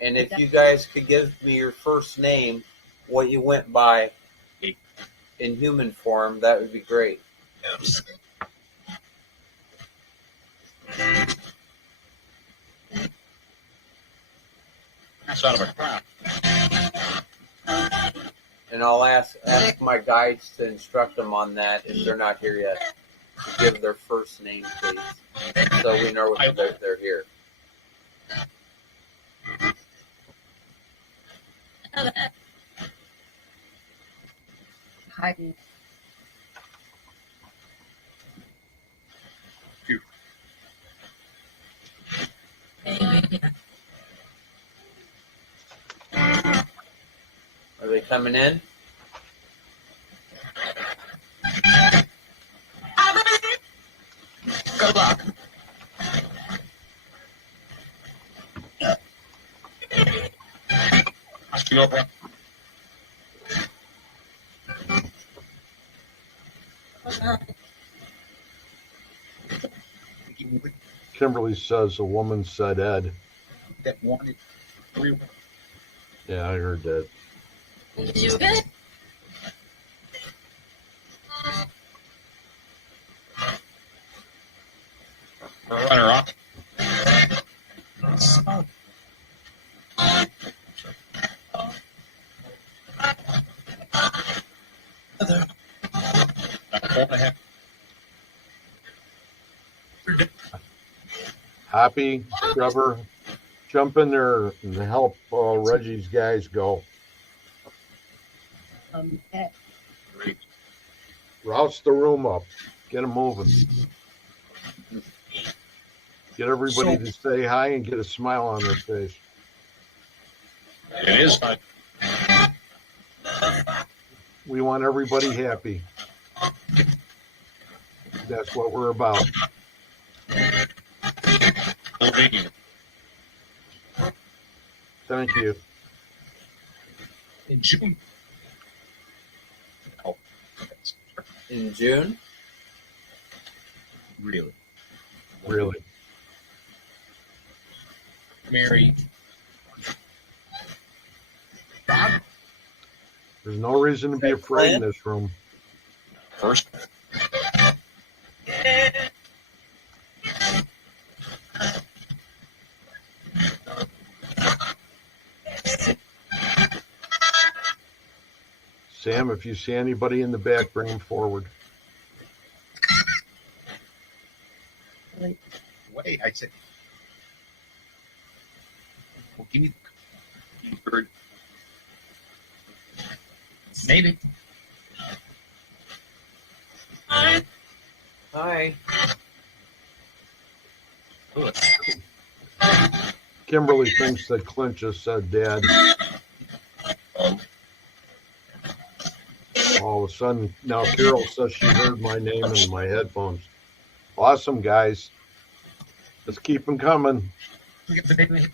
And if you guys could give me your first name, what you went by in human form, that would be great. Son of a crap. And I'll ask my guides to instruct them on that if they're not here yet. Give their first name, please, so we know they're here. Hiding. Are they coming in? Good luck. Kimberly says a woman said Ed. That wanted 3. Yeah, I heard that. You good? Runner up. Happy, Trevor, jump in there and help Reggie's guys go. Rouse the room up. Get them moving. Get everybody to say hi and get a smile on their face. It is fun. We want everybody happy. That's what we're about. Thank you. In June. Oh, In June? really? Really. Mary. Bob? There's no reason to be afraid in this room. First. Sam, if you see anybody in the back, bring them forward. Wait, I said. Well, give me the bird. Maybe. Hi. Good. Kimberly thinks that Clint just said dad. All of a sudden, now Carol says she heard my name in my headphones. Awesome, guys. Let's keep them coming. Look at the name.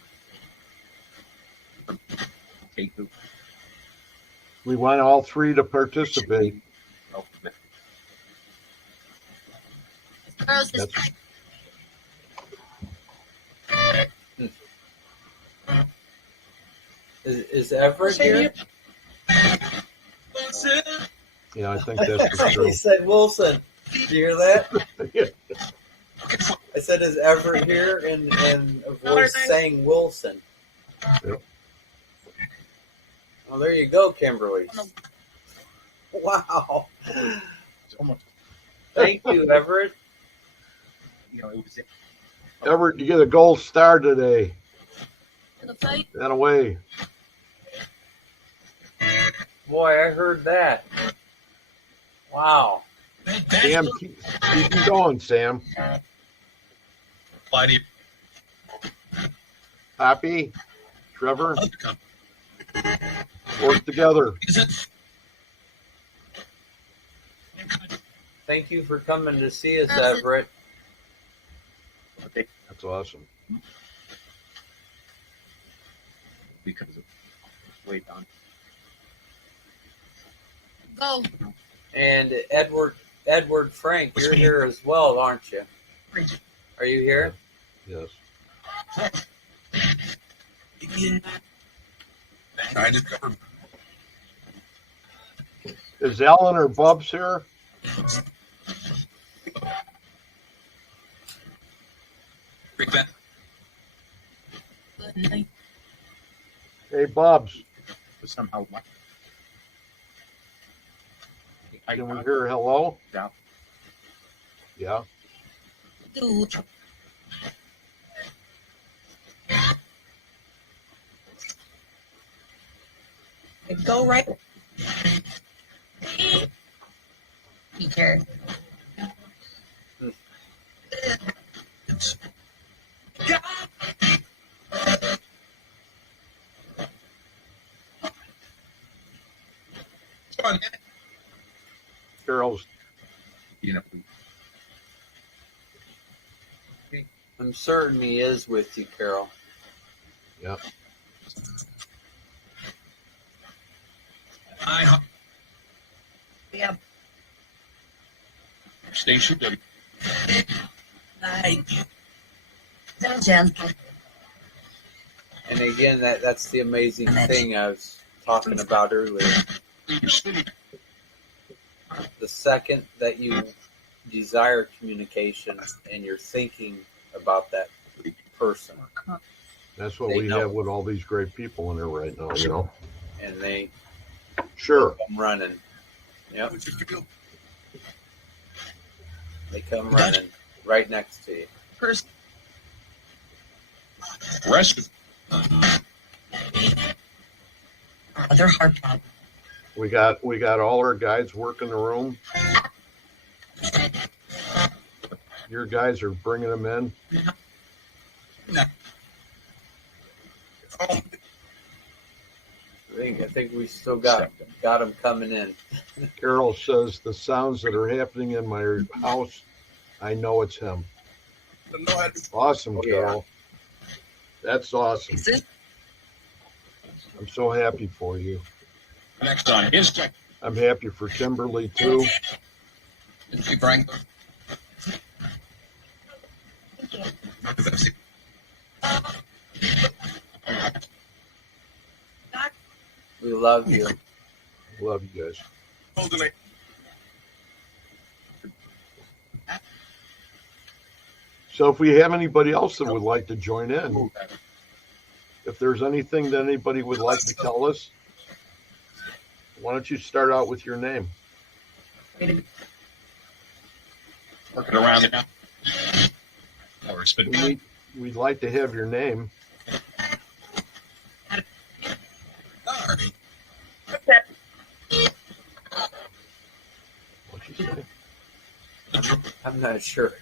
Okay, who? We want all three to participate. Oh, That's, Is Everett here? yeah, I think that's for Somebody sure. said Wilson. Did you hear that? Yeah. I said, is Everett here? And a voice saying Wilson. Yep. Oh, there you go, Kimberly. Wow. Thank you, Everett. You know, it was it. Everett, you get a gold star today. That away. Boy, I heard that. Wow. Sam, keep it going, Sam. Why do you Happy, Trevor, love to come? work together. Is it? Thank you for coming to see us, Everett. Okay, That's awesome. because of way down. Go. And Edward Frank, you're here as well, aren't you? Are you here? Yes. I discovered. Is Ellen or Bubs here? Bring that. Good night. Hey, Bubs, Somehow. can we hear hello? Yeah. Yeah. Dude. Go right. Peter. Carol's. You know, I'm certain he is with you, Carol. Yeah. Yeah. Station. Night. Gentle. And again, that's the amazing thing I was talking about earlier. The second that you desire communication and you're thinking about that person, That's what They we know. have with all these great people in there right now, you know? and they Sure. come running. Yep, they come running right next to you. First. Rest. Other hard problem. We got all our guys working the room. Your guys are bringing them in. I think we still got them coming in. Carol says the sounds that are happening in my house, I know it's him. Awesome, Oh, yeah. Carol. That's awesome. Is it? I'm so happy for you. Next on his check. I'm happy for Kimberly too. Thank you, Frank. We love you. Love you guys. So if we have anybody else that would like to join in, if there's anything that anybody would like to tell us, why don't you start out with your name? Working around it now. Or it's been We'd like to have your name. What'd you say? I'm not sure.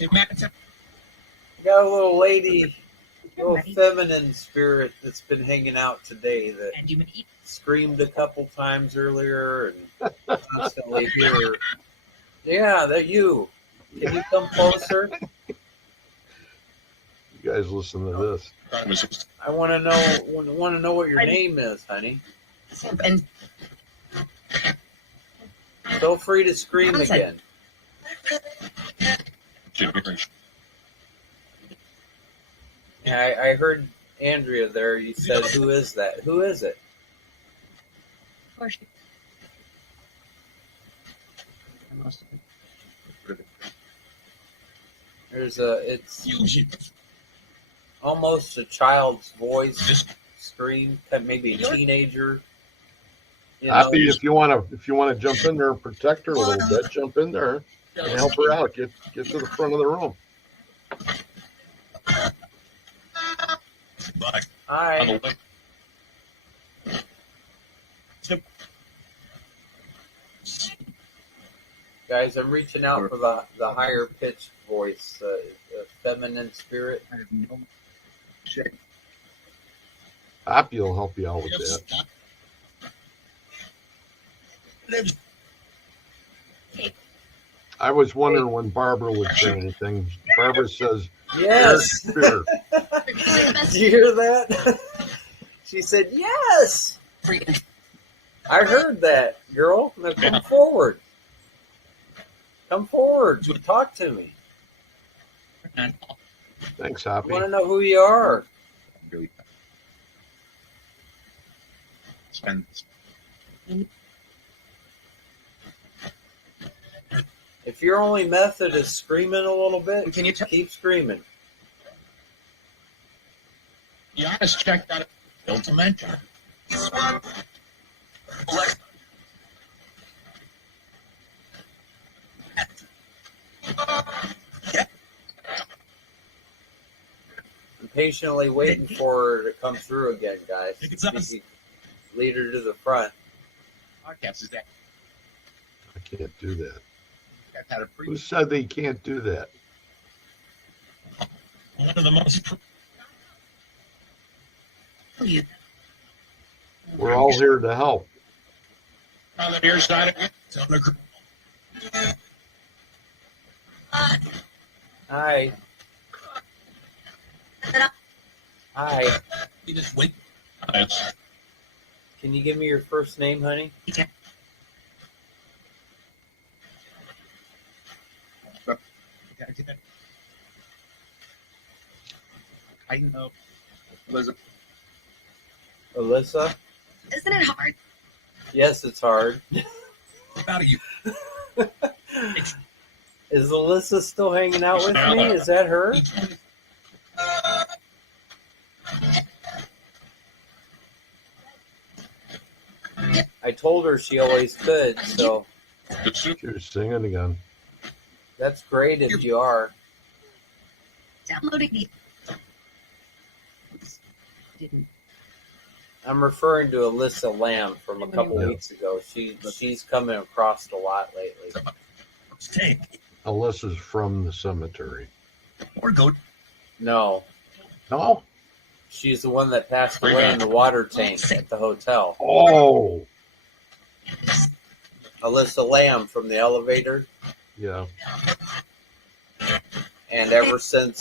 Imagine. Got a little lady, little feminine spirit that's been hanging out today that And you've been eating. screamed a couple times earlier and constantly here. Yeah, that you. Can you come closer? You guys listen to this. I want to know what your name is, honey. And Feel free to scream again. Yeah, I heard Andrea there. You said, "Who is that? Who is it?" of course, It's almost a child's voice scream, maybe a teenager. You know, Happy, if you want to jump in there and protect her a little bit, jump in there and help her out. Get to the front of the room. Hi. Guys, I'm reaching out for the higher pitched voice, the feminine spirit. Happy will help you out with that. I was wondering when Barbara would say anything. Barbara says, Yes. "Spirit." Did you hear that? She said, yes. I heard that, girl. Now come forward. Come forward. Talk to me. Thanks, I Happy. want to know who you are. If your only method is screaming a little bit, Can you keep screaming. Yeah, just check that. Built to mention. I'm patiently waiting for her to come through again, guys. Lead her to the front. Podcast is that. I can't do that. Had a Who said they can't do that? one of the most. We're all here to help. On the near side of it. It's on the Hi. Hi. You just wait. It's Can you give me your first name, honey? I know. Elizabeth. Alyssa? isn't it hard? Yes, it's hard. How do you? Is Alyssa still hanging out with me? Is that her? I told her she always could, so She was singing again. that's great if you are. Downloading the. Didn't. I'm referring to Alyssa Lamb from a couple Yeah. weeks ago. She's coming across a lot lately. Take Alyssa's from the cemetery. or go. No, No? she's the one that passed away in the water tank at the hotel. Oh, Alyssa Lamb from the elevator. yeah. And ever since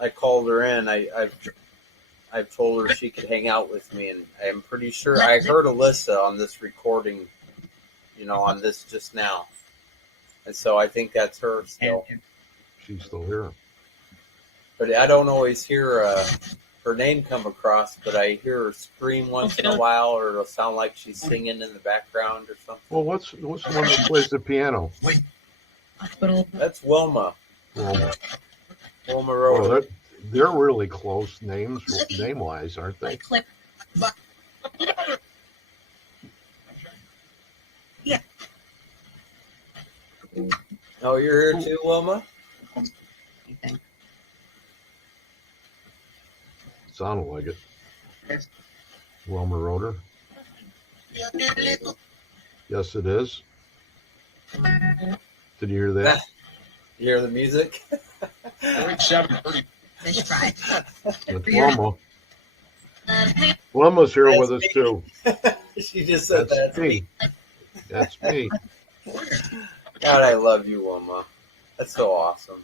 I called her in, I've told her she could hang out with me, and I'm pretty sure I heard Alyssa on this recording, on this just now. And so I think that's her still. She's still here. But I don't always hear her name come across, but I hear her scream once in a while, or it'll sound like she's singing in the background or something. Well, what's the one that plays the piano? That's Wilma. Wilma. Wilma Oh, Roder. they're really close names, name-wise, aren't they? Clip. Yeah. Oh, you're here too, Wilma? I think. Sounded like it. Wilma Roder. Yes, it is. Did you hear that? You hear the music? 7:30. Fish fry. It's Wilma. Wilma's here with us too. She just said That's that. me. That's me. God, I love you, Wilma. That's so awesome.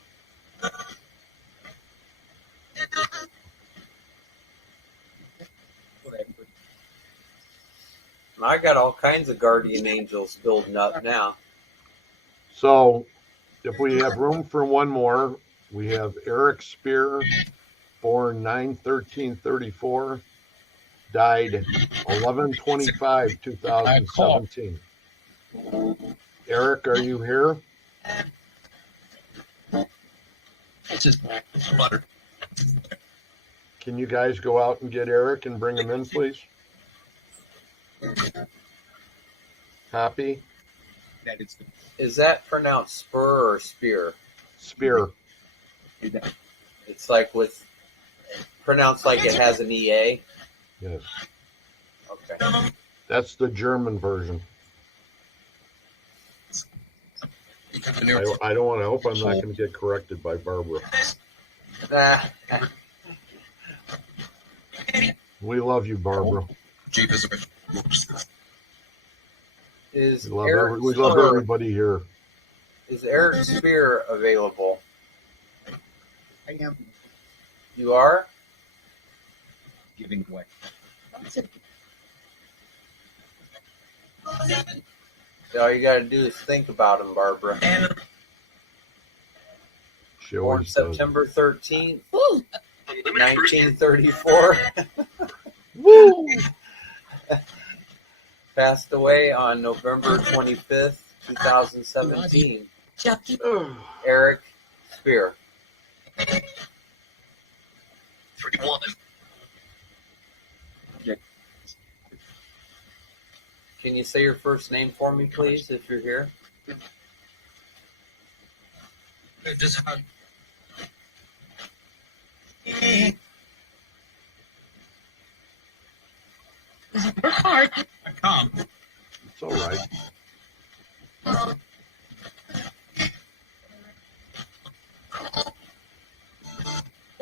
I got all kinds of guardian angels building up now. So, if we have room for one more, we have Eric Spear, born 9/13/34, died 11/25/2017. Eric, are you here? It's just butter. Can you guys go out and get Eric and bring him in, please? Copy. That is Is that pronounced spur or spear? Spear. It's like pronounced like it has an EA? Yes. Okay. That's the German version. I don't want to hope I'm not going to get corrected by Barbara. Ah, We love you, Barbara. is We Eric love Spear, everybody here. is Eric Spear available? I am You are? giving away. All you gotta do is think about him, Barbara. She Born always does. September 13th, 1934. Woo! Passed away on November 25th, 2017. Eric Spear. 31. Can you say your first name for me, please, if you're here? Just hug. Work hard. Come. It's all right.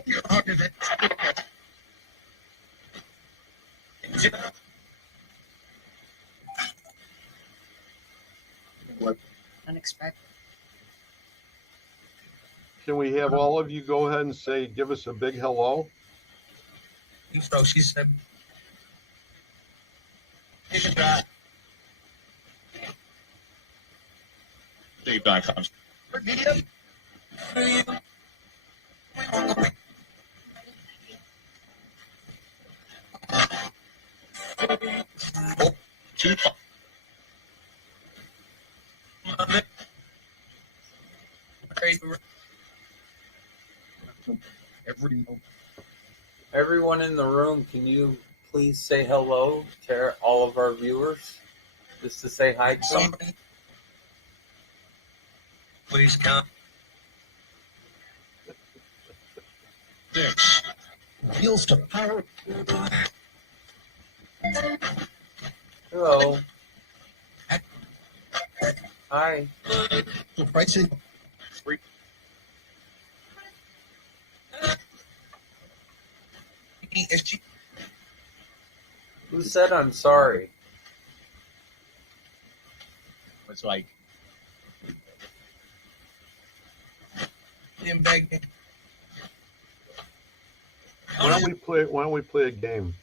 You're hugging it. Unexpected. Can we have all of you go ahead and give us a big hello? So she said, take a shot. Dave.com. Everyone in the room, can you please say hello to all of our viewers? Just to say hi to them. Please come. Six. Heels to power. Hello. Hi. Pricing. Three. Who said I'm sorry? It's like him begging. Why don't we play? Why don't we play a game?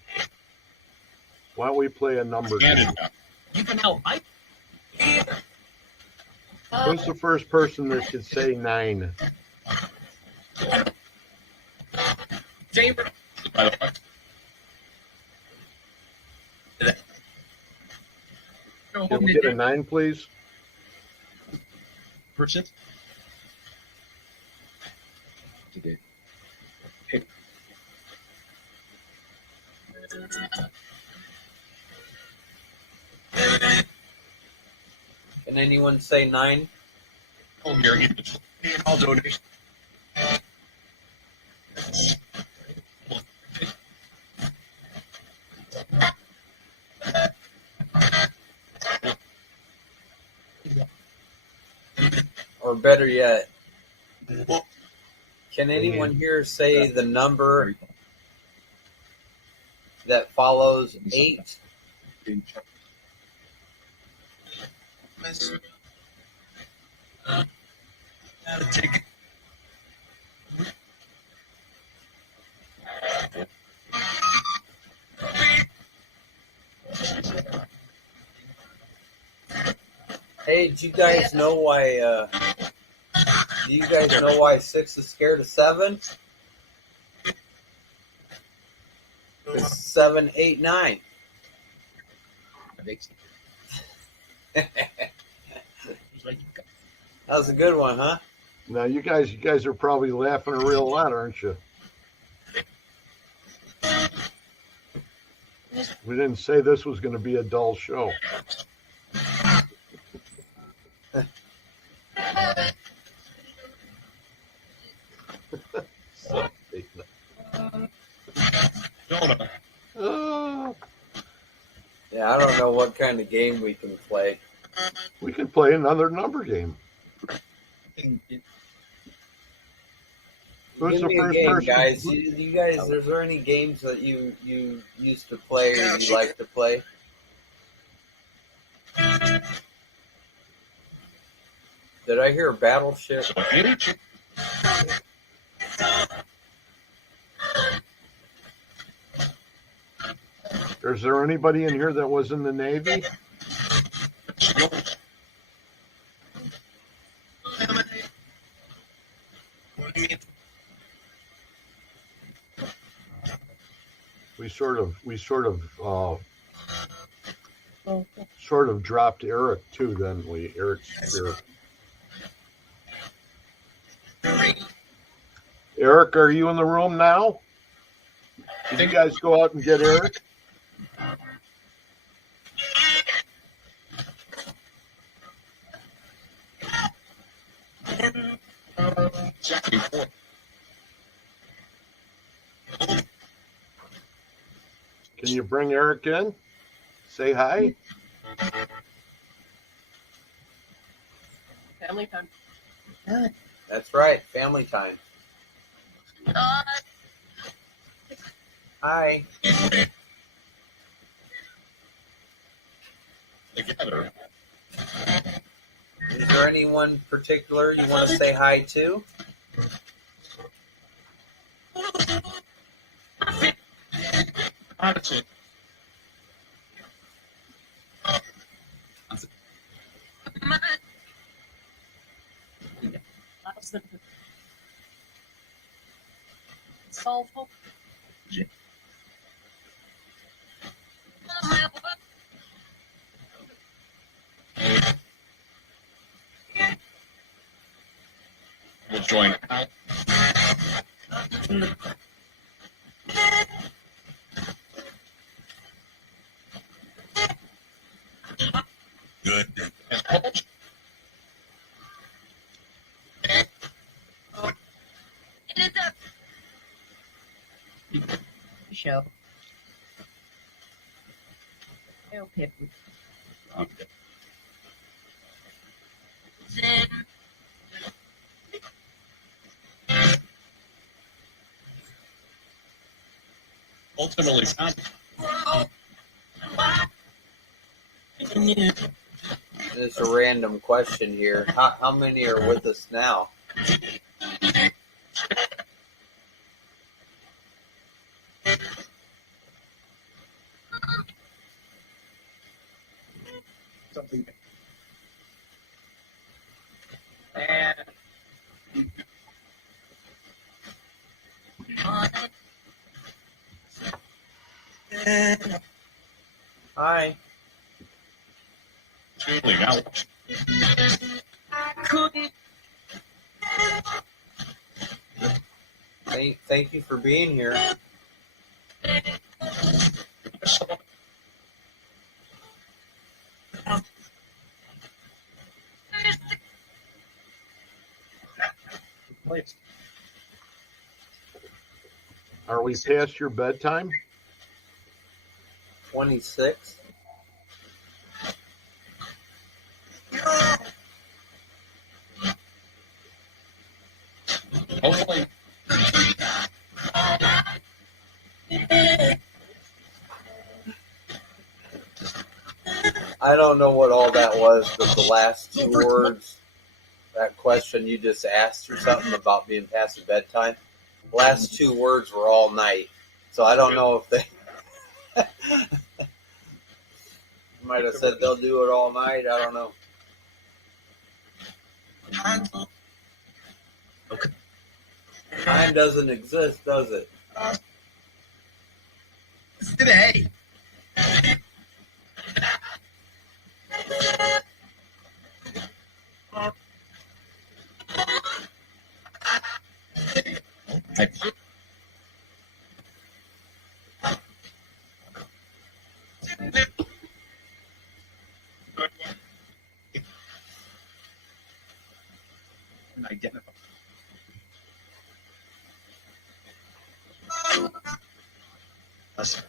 Why don't we play a number game? You can help. Who's the first person that could say 9? Favorite. By the way. Can we get a 9, please? Person. Can anyone say 9? Oh, here, I'll donate. Or better yet, can anyone here say the number that follows 8? Hey, do you guys know why? Do you guys know why 6 is scared of 7? 7, 8, 9. That was a good one, huh? Now you guys are probably laughing a real lot, aren't you? We didn't say this was going to be a dull show. Yeah, I don't know what kind of game we can play. We can play another number game. Who's Give the me a first game, person? guys. You guys, is there any games that you used to play or you like to play? Did I hear Battleship? Is there anybody in here that was in the Navy? We sort of dropped Eric too, didn't we? Eric's here. Eric, are you in the room now? Did you guys go out and get Eric? Can you bring Eric in? Say hi. Family time. That's right, family time. Hi. Together. Is there anyone particular you want to say hi to? Honestly. Soulful. We'll join. Good. Show. Okay. Okay. Ultimately, It's a random question here. How many are with us now? Holy ouch. Thank you for being here. Please. Are we past your bedtime? 26. Hopefully. I don't know what all that was, but the last two words, that question you just asked or something about being past the bedtime, last two words were all night. So I don't know if they might have said they'll do it all night. I don't know. Okay. Time doesn't exist, does it? Today. Identify. Is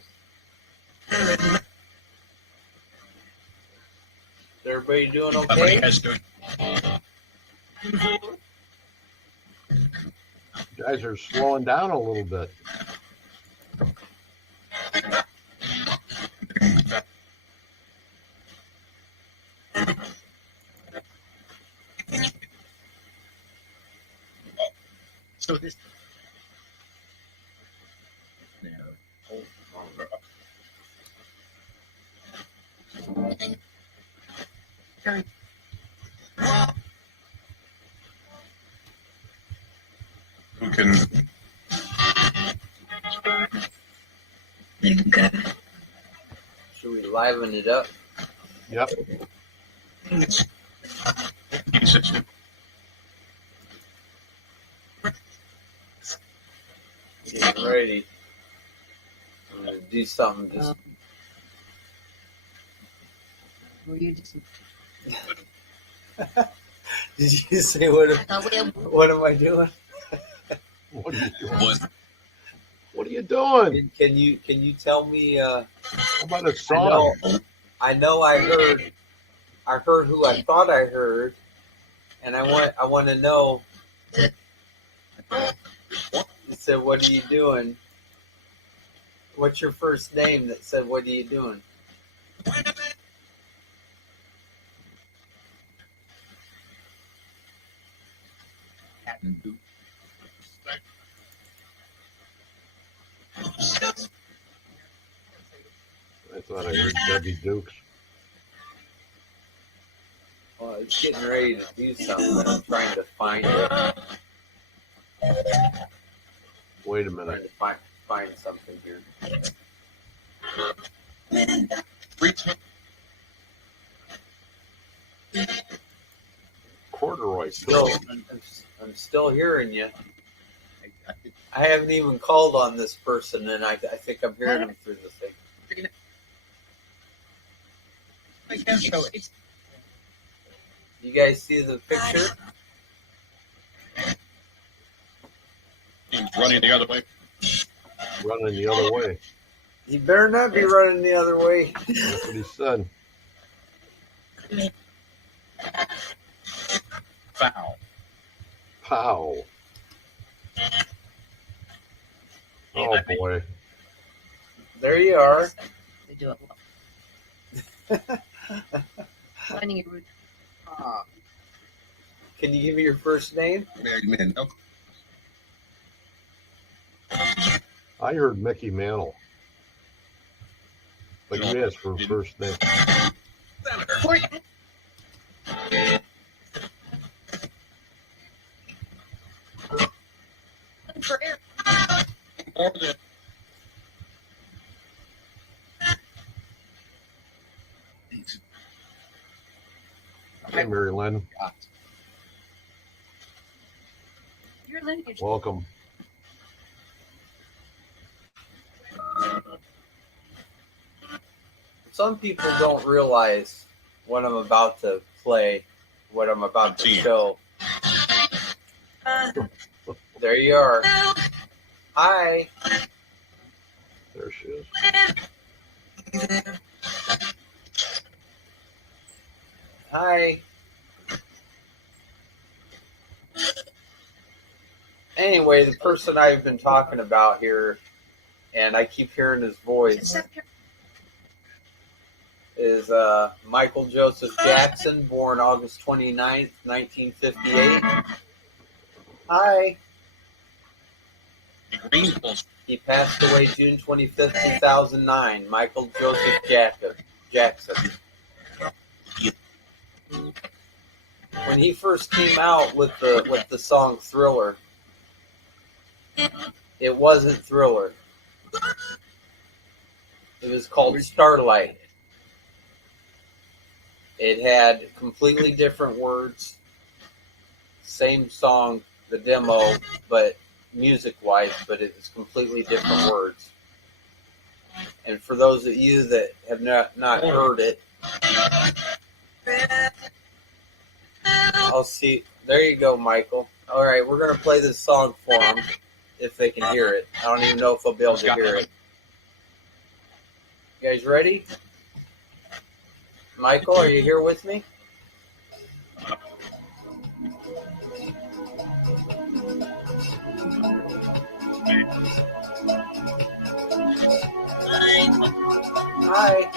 everybody doing Everybody okay? has good. You guys are slowing down a little bit. So this. Who can? Should we liven it up? Yep. Getting ready. I'm going to do something just. Were you just Did you say what am I doing? What are you doing? What? What are you doing? Can you tell me? How about a song? I know. I heard who I thought I heard, and I want to know. You said, "What are you doing?" What's your first name that said, "What are you doing?" I thought I heard Debbie Dukes. Well, it's getting ready to do something. I'm trying to find it. Wait a Trying minute. to find something here. Corduroy. Still, I'm still hearing you. I haven't even called on this person, and I think I'm hearing him through the thing. I can't show it. You guys see the picture? He's running the other way. Running the other way. You better not be running the other way. That's what he said. Foul. Pow. Oh boy. There you are. to do it well? Finding a root. Can you give me your first name? Married men. No. I heard Mickey Mantle. But you asked for a first name. More than Hey, Mary Lynn. Your lineage. Welcome. Some people don't realize what I'm about to play, what I'm about to show. There you are. Hi. There she is. Hi. Anyway, the person I've been talking about here, and I keep hearing his voice, is Michael Joseph Jackson, born August 29th, 1958. Hi. He passed away June 25th, 2009. Michael Joseph Jackson. When he first came out with the song Thriller, it wasn't Thriller. It was called Starlight. It had completely different words. Same song, the demo, but music-wise, but it was completely different words. And for those of you that have not heard it, I'll see. There you go, Michael. All right, we're going to play this song for them if they can hear it. I don't even know if they'll be able to hear it. You guys ready? Michael, are you here with me? Hi.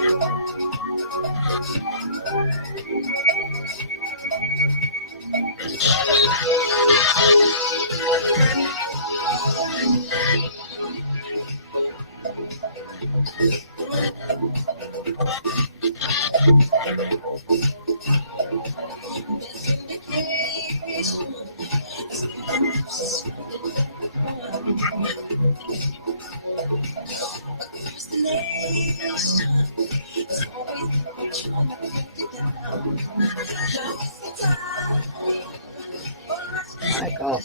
Michael.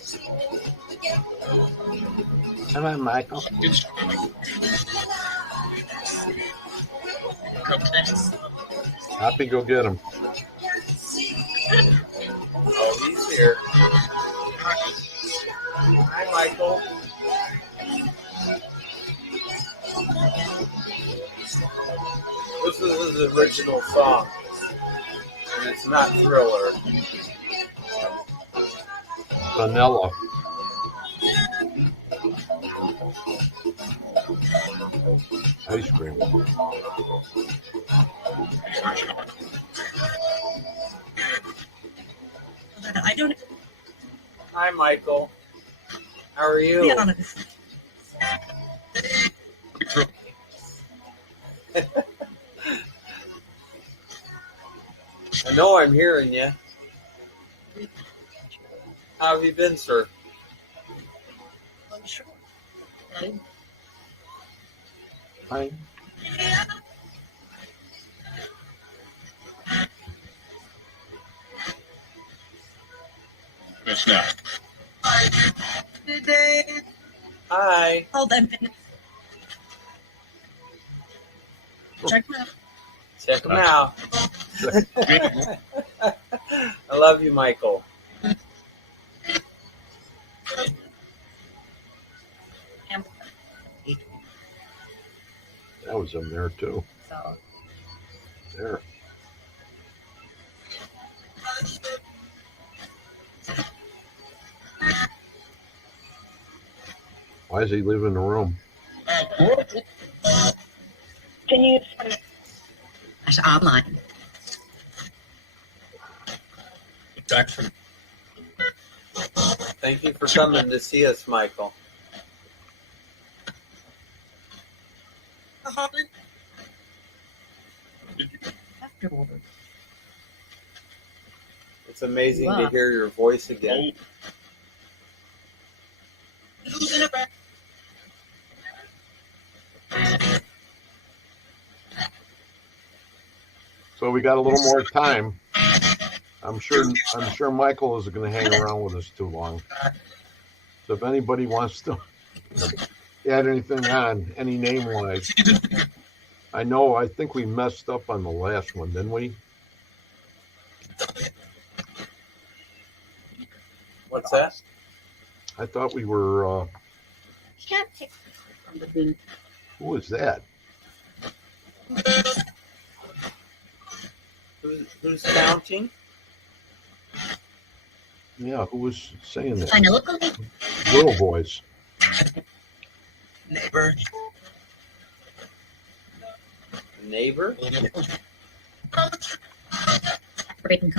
Come on, Michael. Happy, go get him. Oh, he's here. Hi, Michael. This is his original song, and it's not Thriller. Vanilla. Ice cream. I don't. Hi, Michael. How are you? Be honest. I know I'm hearing you. How have you been, sir? I'm sure. Hi. It's not. Good day. Hi. Hold on. Check them out. Check them out. I love you, Michael. That was in there too. So, There. Why is he leaving the room? Can you? It's online. Jackson. Thank you for coming to see us, Michael. Afterward. It's amazing to hear your voice again. So we got a little more time. I'm sure Michael isn't going to hang around with us too long. So if anybody wants to add anything on, any name wise, I think we messed up on the last one, didn't we? What's that? I thought we were. Can't take from the bin. Who was that? Who's counting? Yeah, who was saying that? I know. Look at Little boys. Neighbor. Neighbor? breaking.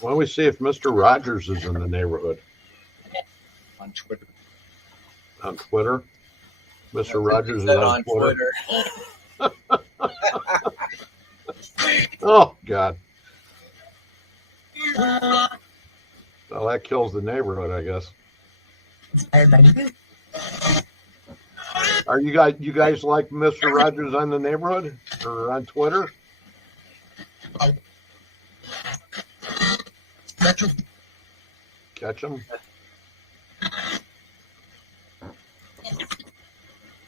Why don't we see if Mr. Rogers is in the neighborhood? On Twitter. On Twitter? Mr. Rogers is Said on Twitter. Oh, God. Well, that kills the neighborhood, I guess. Are you guys like Mr. Rogers on the neighborhood or on Twitter? Catch him?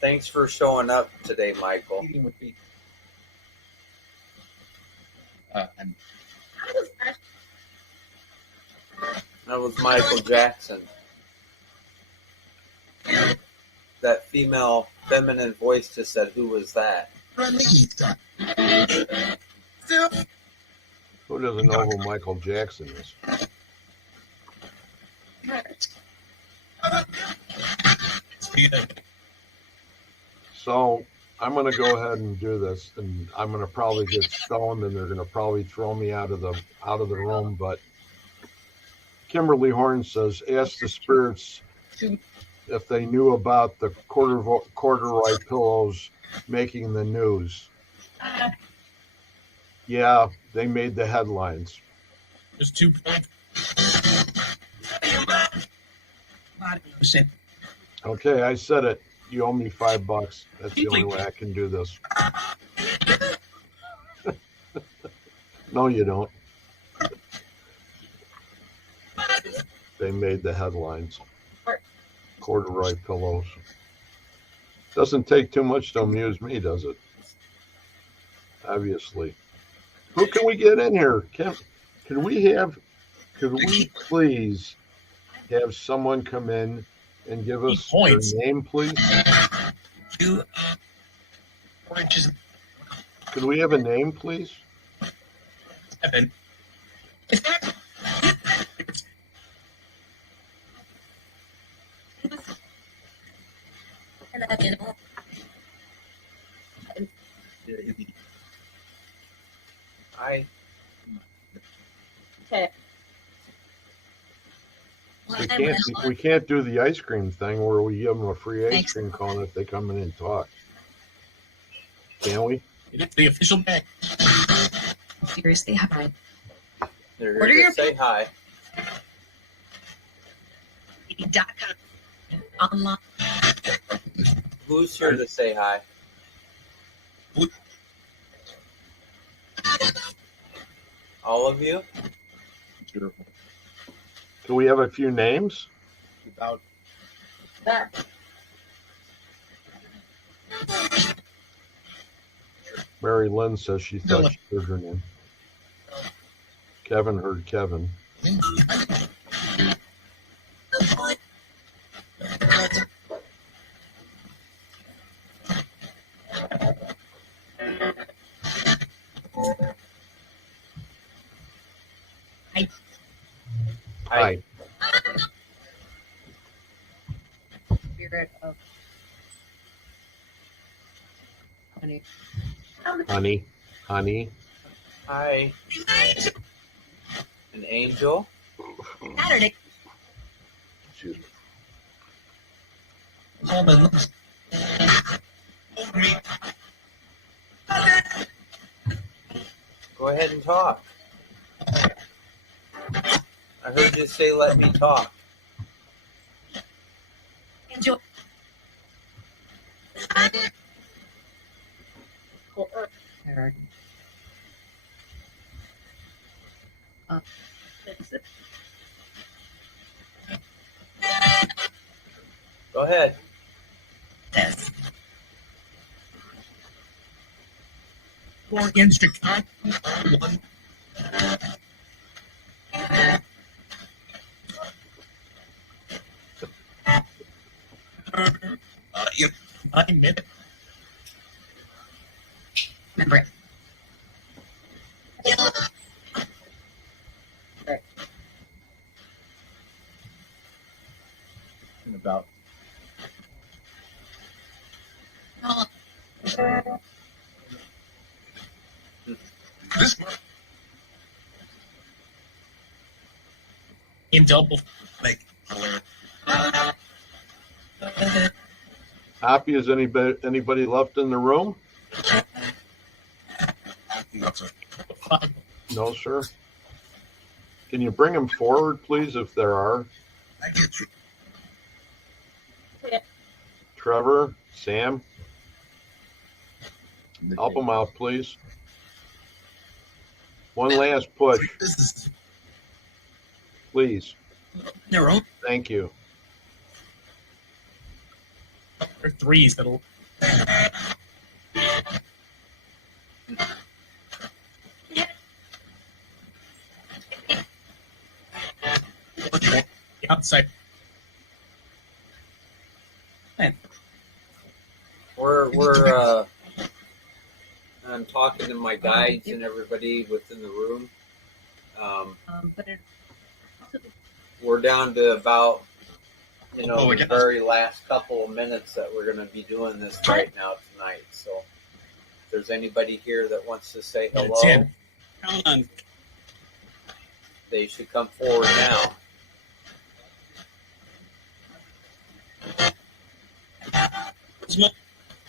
Thanks for showing up today, Michael. And That was Michael Jackson. That feminine voice just said, "Who was that?" Who doesn't know who Michael Jackson is? So I'm going to go ahead and do this, and I'm going to probably get stoned, and they're going to probably throw me out of the room. But Kimberly Horn says, "Ask the spirits if they knew about the corduroy pillows making the news." Yeah, they made the headlines. there's 2 points. Okay, I said it. You owe me $5. That's the only way I can do this. No, you don't. They made the headlines. Corduroy pillows. Doesn't take too much to amuse me, does it? Obviously. Who can we get in here? Could we please have someone come in and give us their name, please? 2 oranges. Could we have a name, please? 7. Okay. We can't do the ice cream thing where we give them a free ice cream cone if they come in and talk. Can we? It's the official bank. Seriously, hi. They're What are here your to say hi. .com. Online. Who's here to say hi? All of you? Do we have a few names? Without There. Mary Lynn says she thought she heard her name. Kevin heard Kevin. Hi. Spirit of honey. Honey. Hi. An angel? Saturday. Excuse me. Go ahead and talk. I heard you say, "Let me talk." Enjoy. garden. That's it. Go ahead. Yes. For in Chicago, one. If I met remember it. In about this month. In double like Hoppy, is anybody left in the room? no, sir. No, sir. Can you bring them forward, please, if there are? I get you. Trevor, Sam, help them out, please. One last push, This is please. their own. Thank you. There are threes that'll. Outside. I'm talking to my guides and everybody within the room. But it We're down to about, the yeah. very last couple of minutes that we're going to be doing this right now tonight. So if there's anybody here that wants to say hello, Tim, count on. they should come forward now.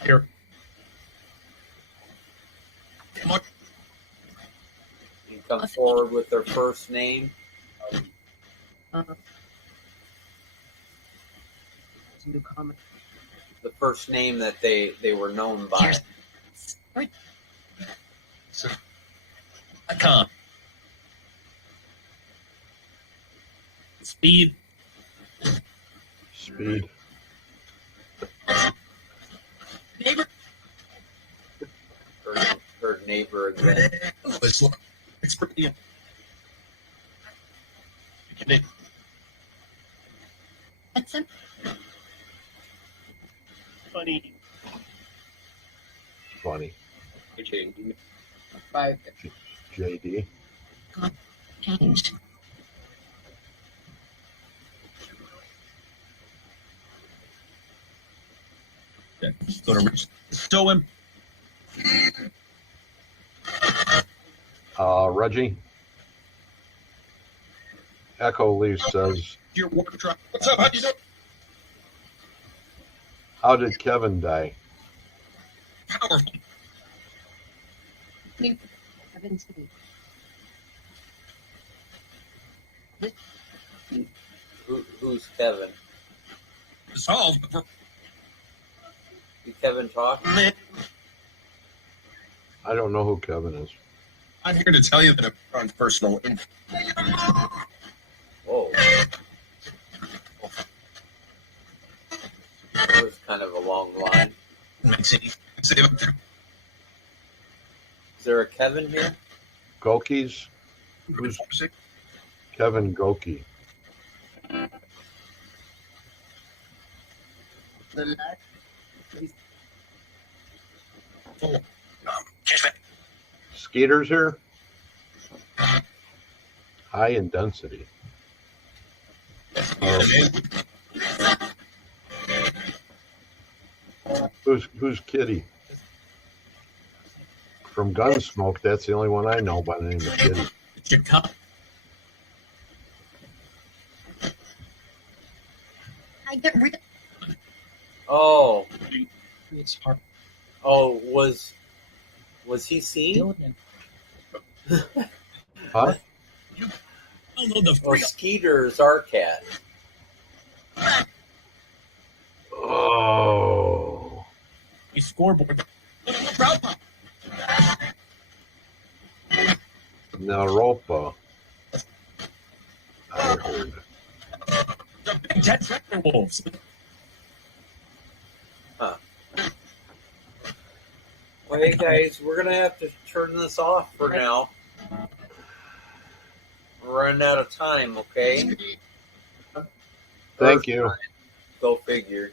Here. You come forward with their first name. new comment. The first name that they were known by. Icon. Speed. Speed. Neighbor. Her neighbor again. It's pretty. That's it. Funny. Funny. Five. JD. Changed. Yeah, go to Rich. Stow him. Reggie. Echo Leaf says, Your water truck. What's up? How you doing? how did Kevin die? Powerful. Kevin's city. Who's Kevin? Solved. Did Kevin talk? I don't know who Kevin is. I'm here to tell you that on personal info. Whoa. That was kind of a long line. Is there a Kevin here? Gokey's? Who's Kevin Gokey? Skeeter's here? High in density. Who's Kitty? From Gunsmoke, that's the only one I know by the name of Kitty. I get rid of Oh. It's hard. Oh, was he seen? Huh? Oh, Skeeter's our cat. Oh. A scoreboard. Naropa. I heard. Jumping wolves. Huh. Well, hey guys, we're gonna have to turn this off for now. We're running out of time, okay? Thank you. Go figure.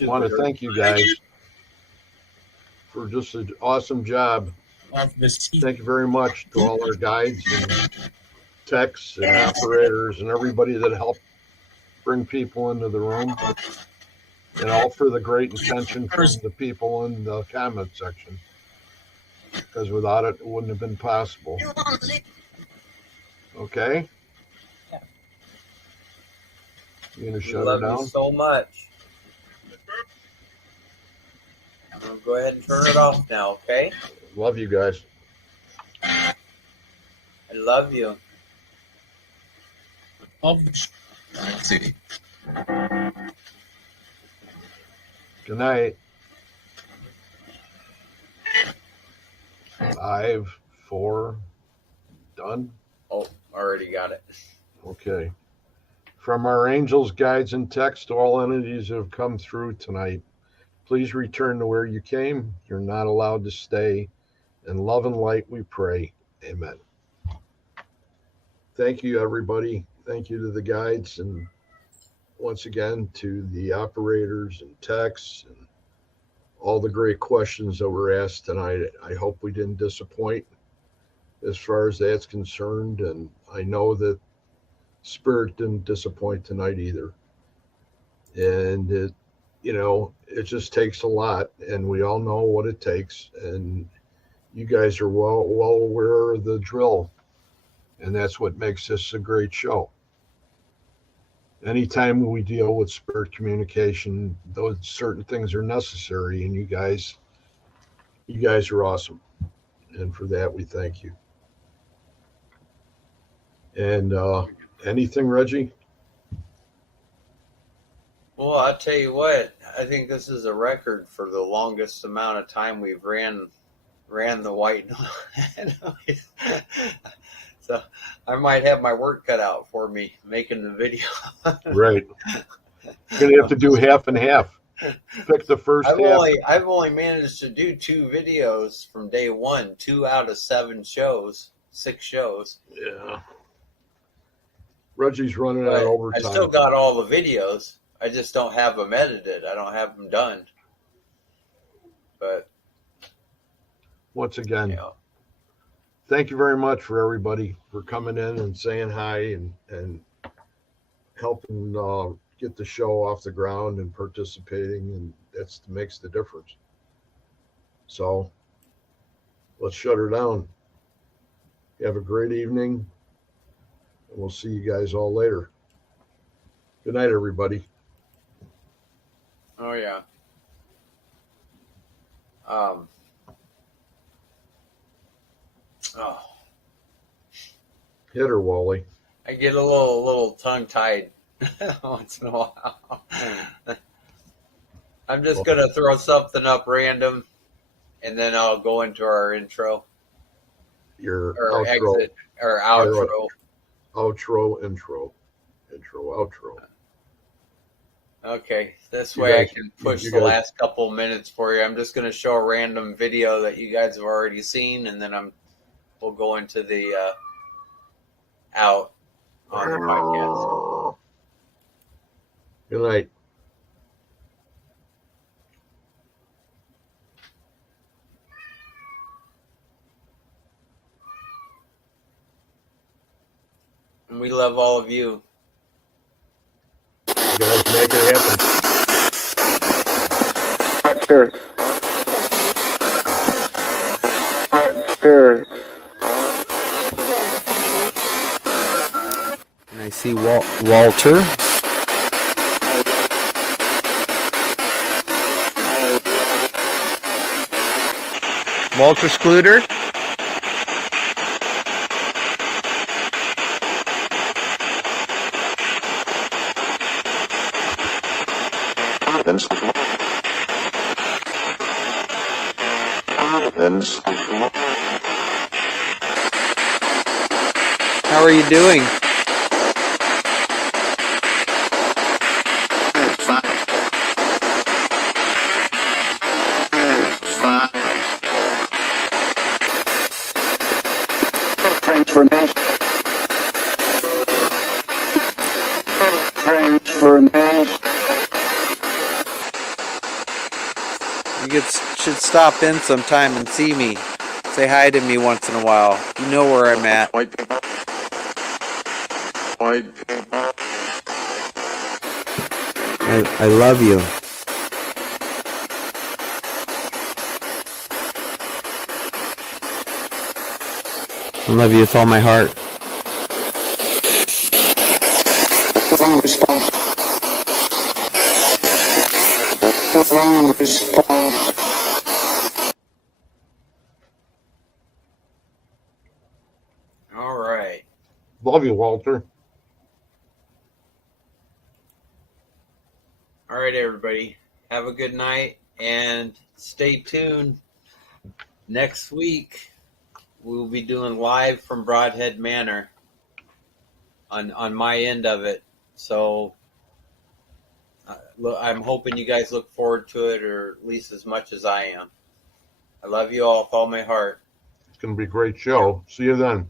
I want to thank you guys for just an awesome job. Thank you very much to all our guides and techs and operators and everybody that helped bring people into the room. And all for the great intention from the people in the comment section. Because without it, it wouldn't have been possible. Okay? You gonna shut it down? You so much. I'm gonna go ahead and turn it off now, okay? Love you guys. I love you. Let's see. Good night. 5, 4, done? Oh, already got it. Okay. From our angels, guides, and techs to all entities that have come through tonight, please return to where you came. You're not allowed to stay. In love and light we pray. Amen. Thank you, everybody. Thank you to the guides, and once again to the operators and techs and all the great questions that were asked tonight. I hope we didn't disappoint as far as that's concerned, and I know that Spirit didn't disappoint tonight either. And it just takes a lot, and we all know what it takes, and you guys are well aware of the drill, and that's what makes this a great show. Anytime we deal with spirit communication, those certain things are necessary, and you guys are awesome, and for that we thank you. And anything, Reggie? Well, I'll tell you what, I think this is a record for the longest amount of time we've ran the white noise. So I might have my work cut out for me making the video. Right. You're going to have to do half and half. Pick the first half. I've only managed to do 2 videos from day one, 2 out of 6 shows. Yeah. Reggie's running out overtime. I still got all the videos. I just don't have them edited. I don't have them done. But once again, thank you very much for everybody for coming in and saying hi and helping get the show off the ground and participating, and that makes the difference. So let's shut her down. You have a great evening, and we'll see you guys all later. Good night, everybody. Oh yeah. Hit her, Wally. I get a little tongue-tied once in a while. I'm just going to throw something up random, and then I'll go into our intro. Your or outro. Exit, or outro. Intro, outro. Okay, this way I can push the last couple minutes for you. I'm just going to show a random video that you guys have already seen, and then we'll go into the out on the podcast. Good night. And we love all of you. You guys make it happen. Spirit. Spirit. And I see Walter. Walter Skluter. Vince. How are you doing? You should stop in sometime and see me. Say hi to me once in a while. You know where I'm at. White people. White people. I love you. I love you with all my heart. Wrong response. Wrong response. All right. Love you, Walter. All right, everybody. Have a good night and stay tuned. Next week, we'll be doing live from Broadhead Manor on my end of it. So I'm hoping you guys look forward to it, or at least as much as I am. I love you all with all my heart. It's going to be a great show. See you then.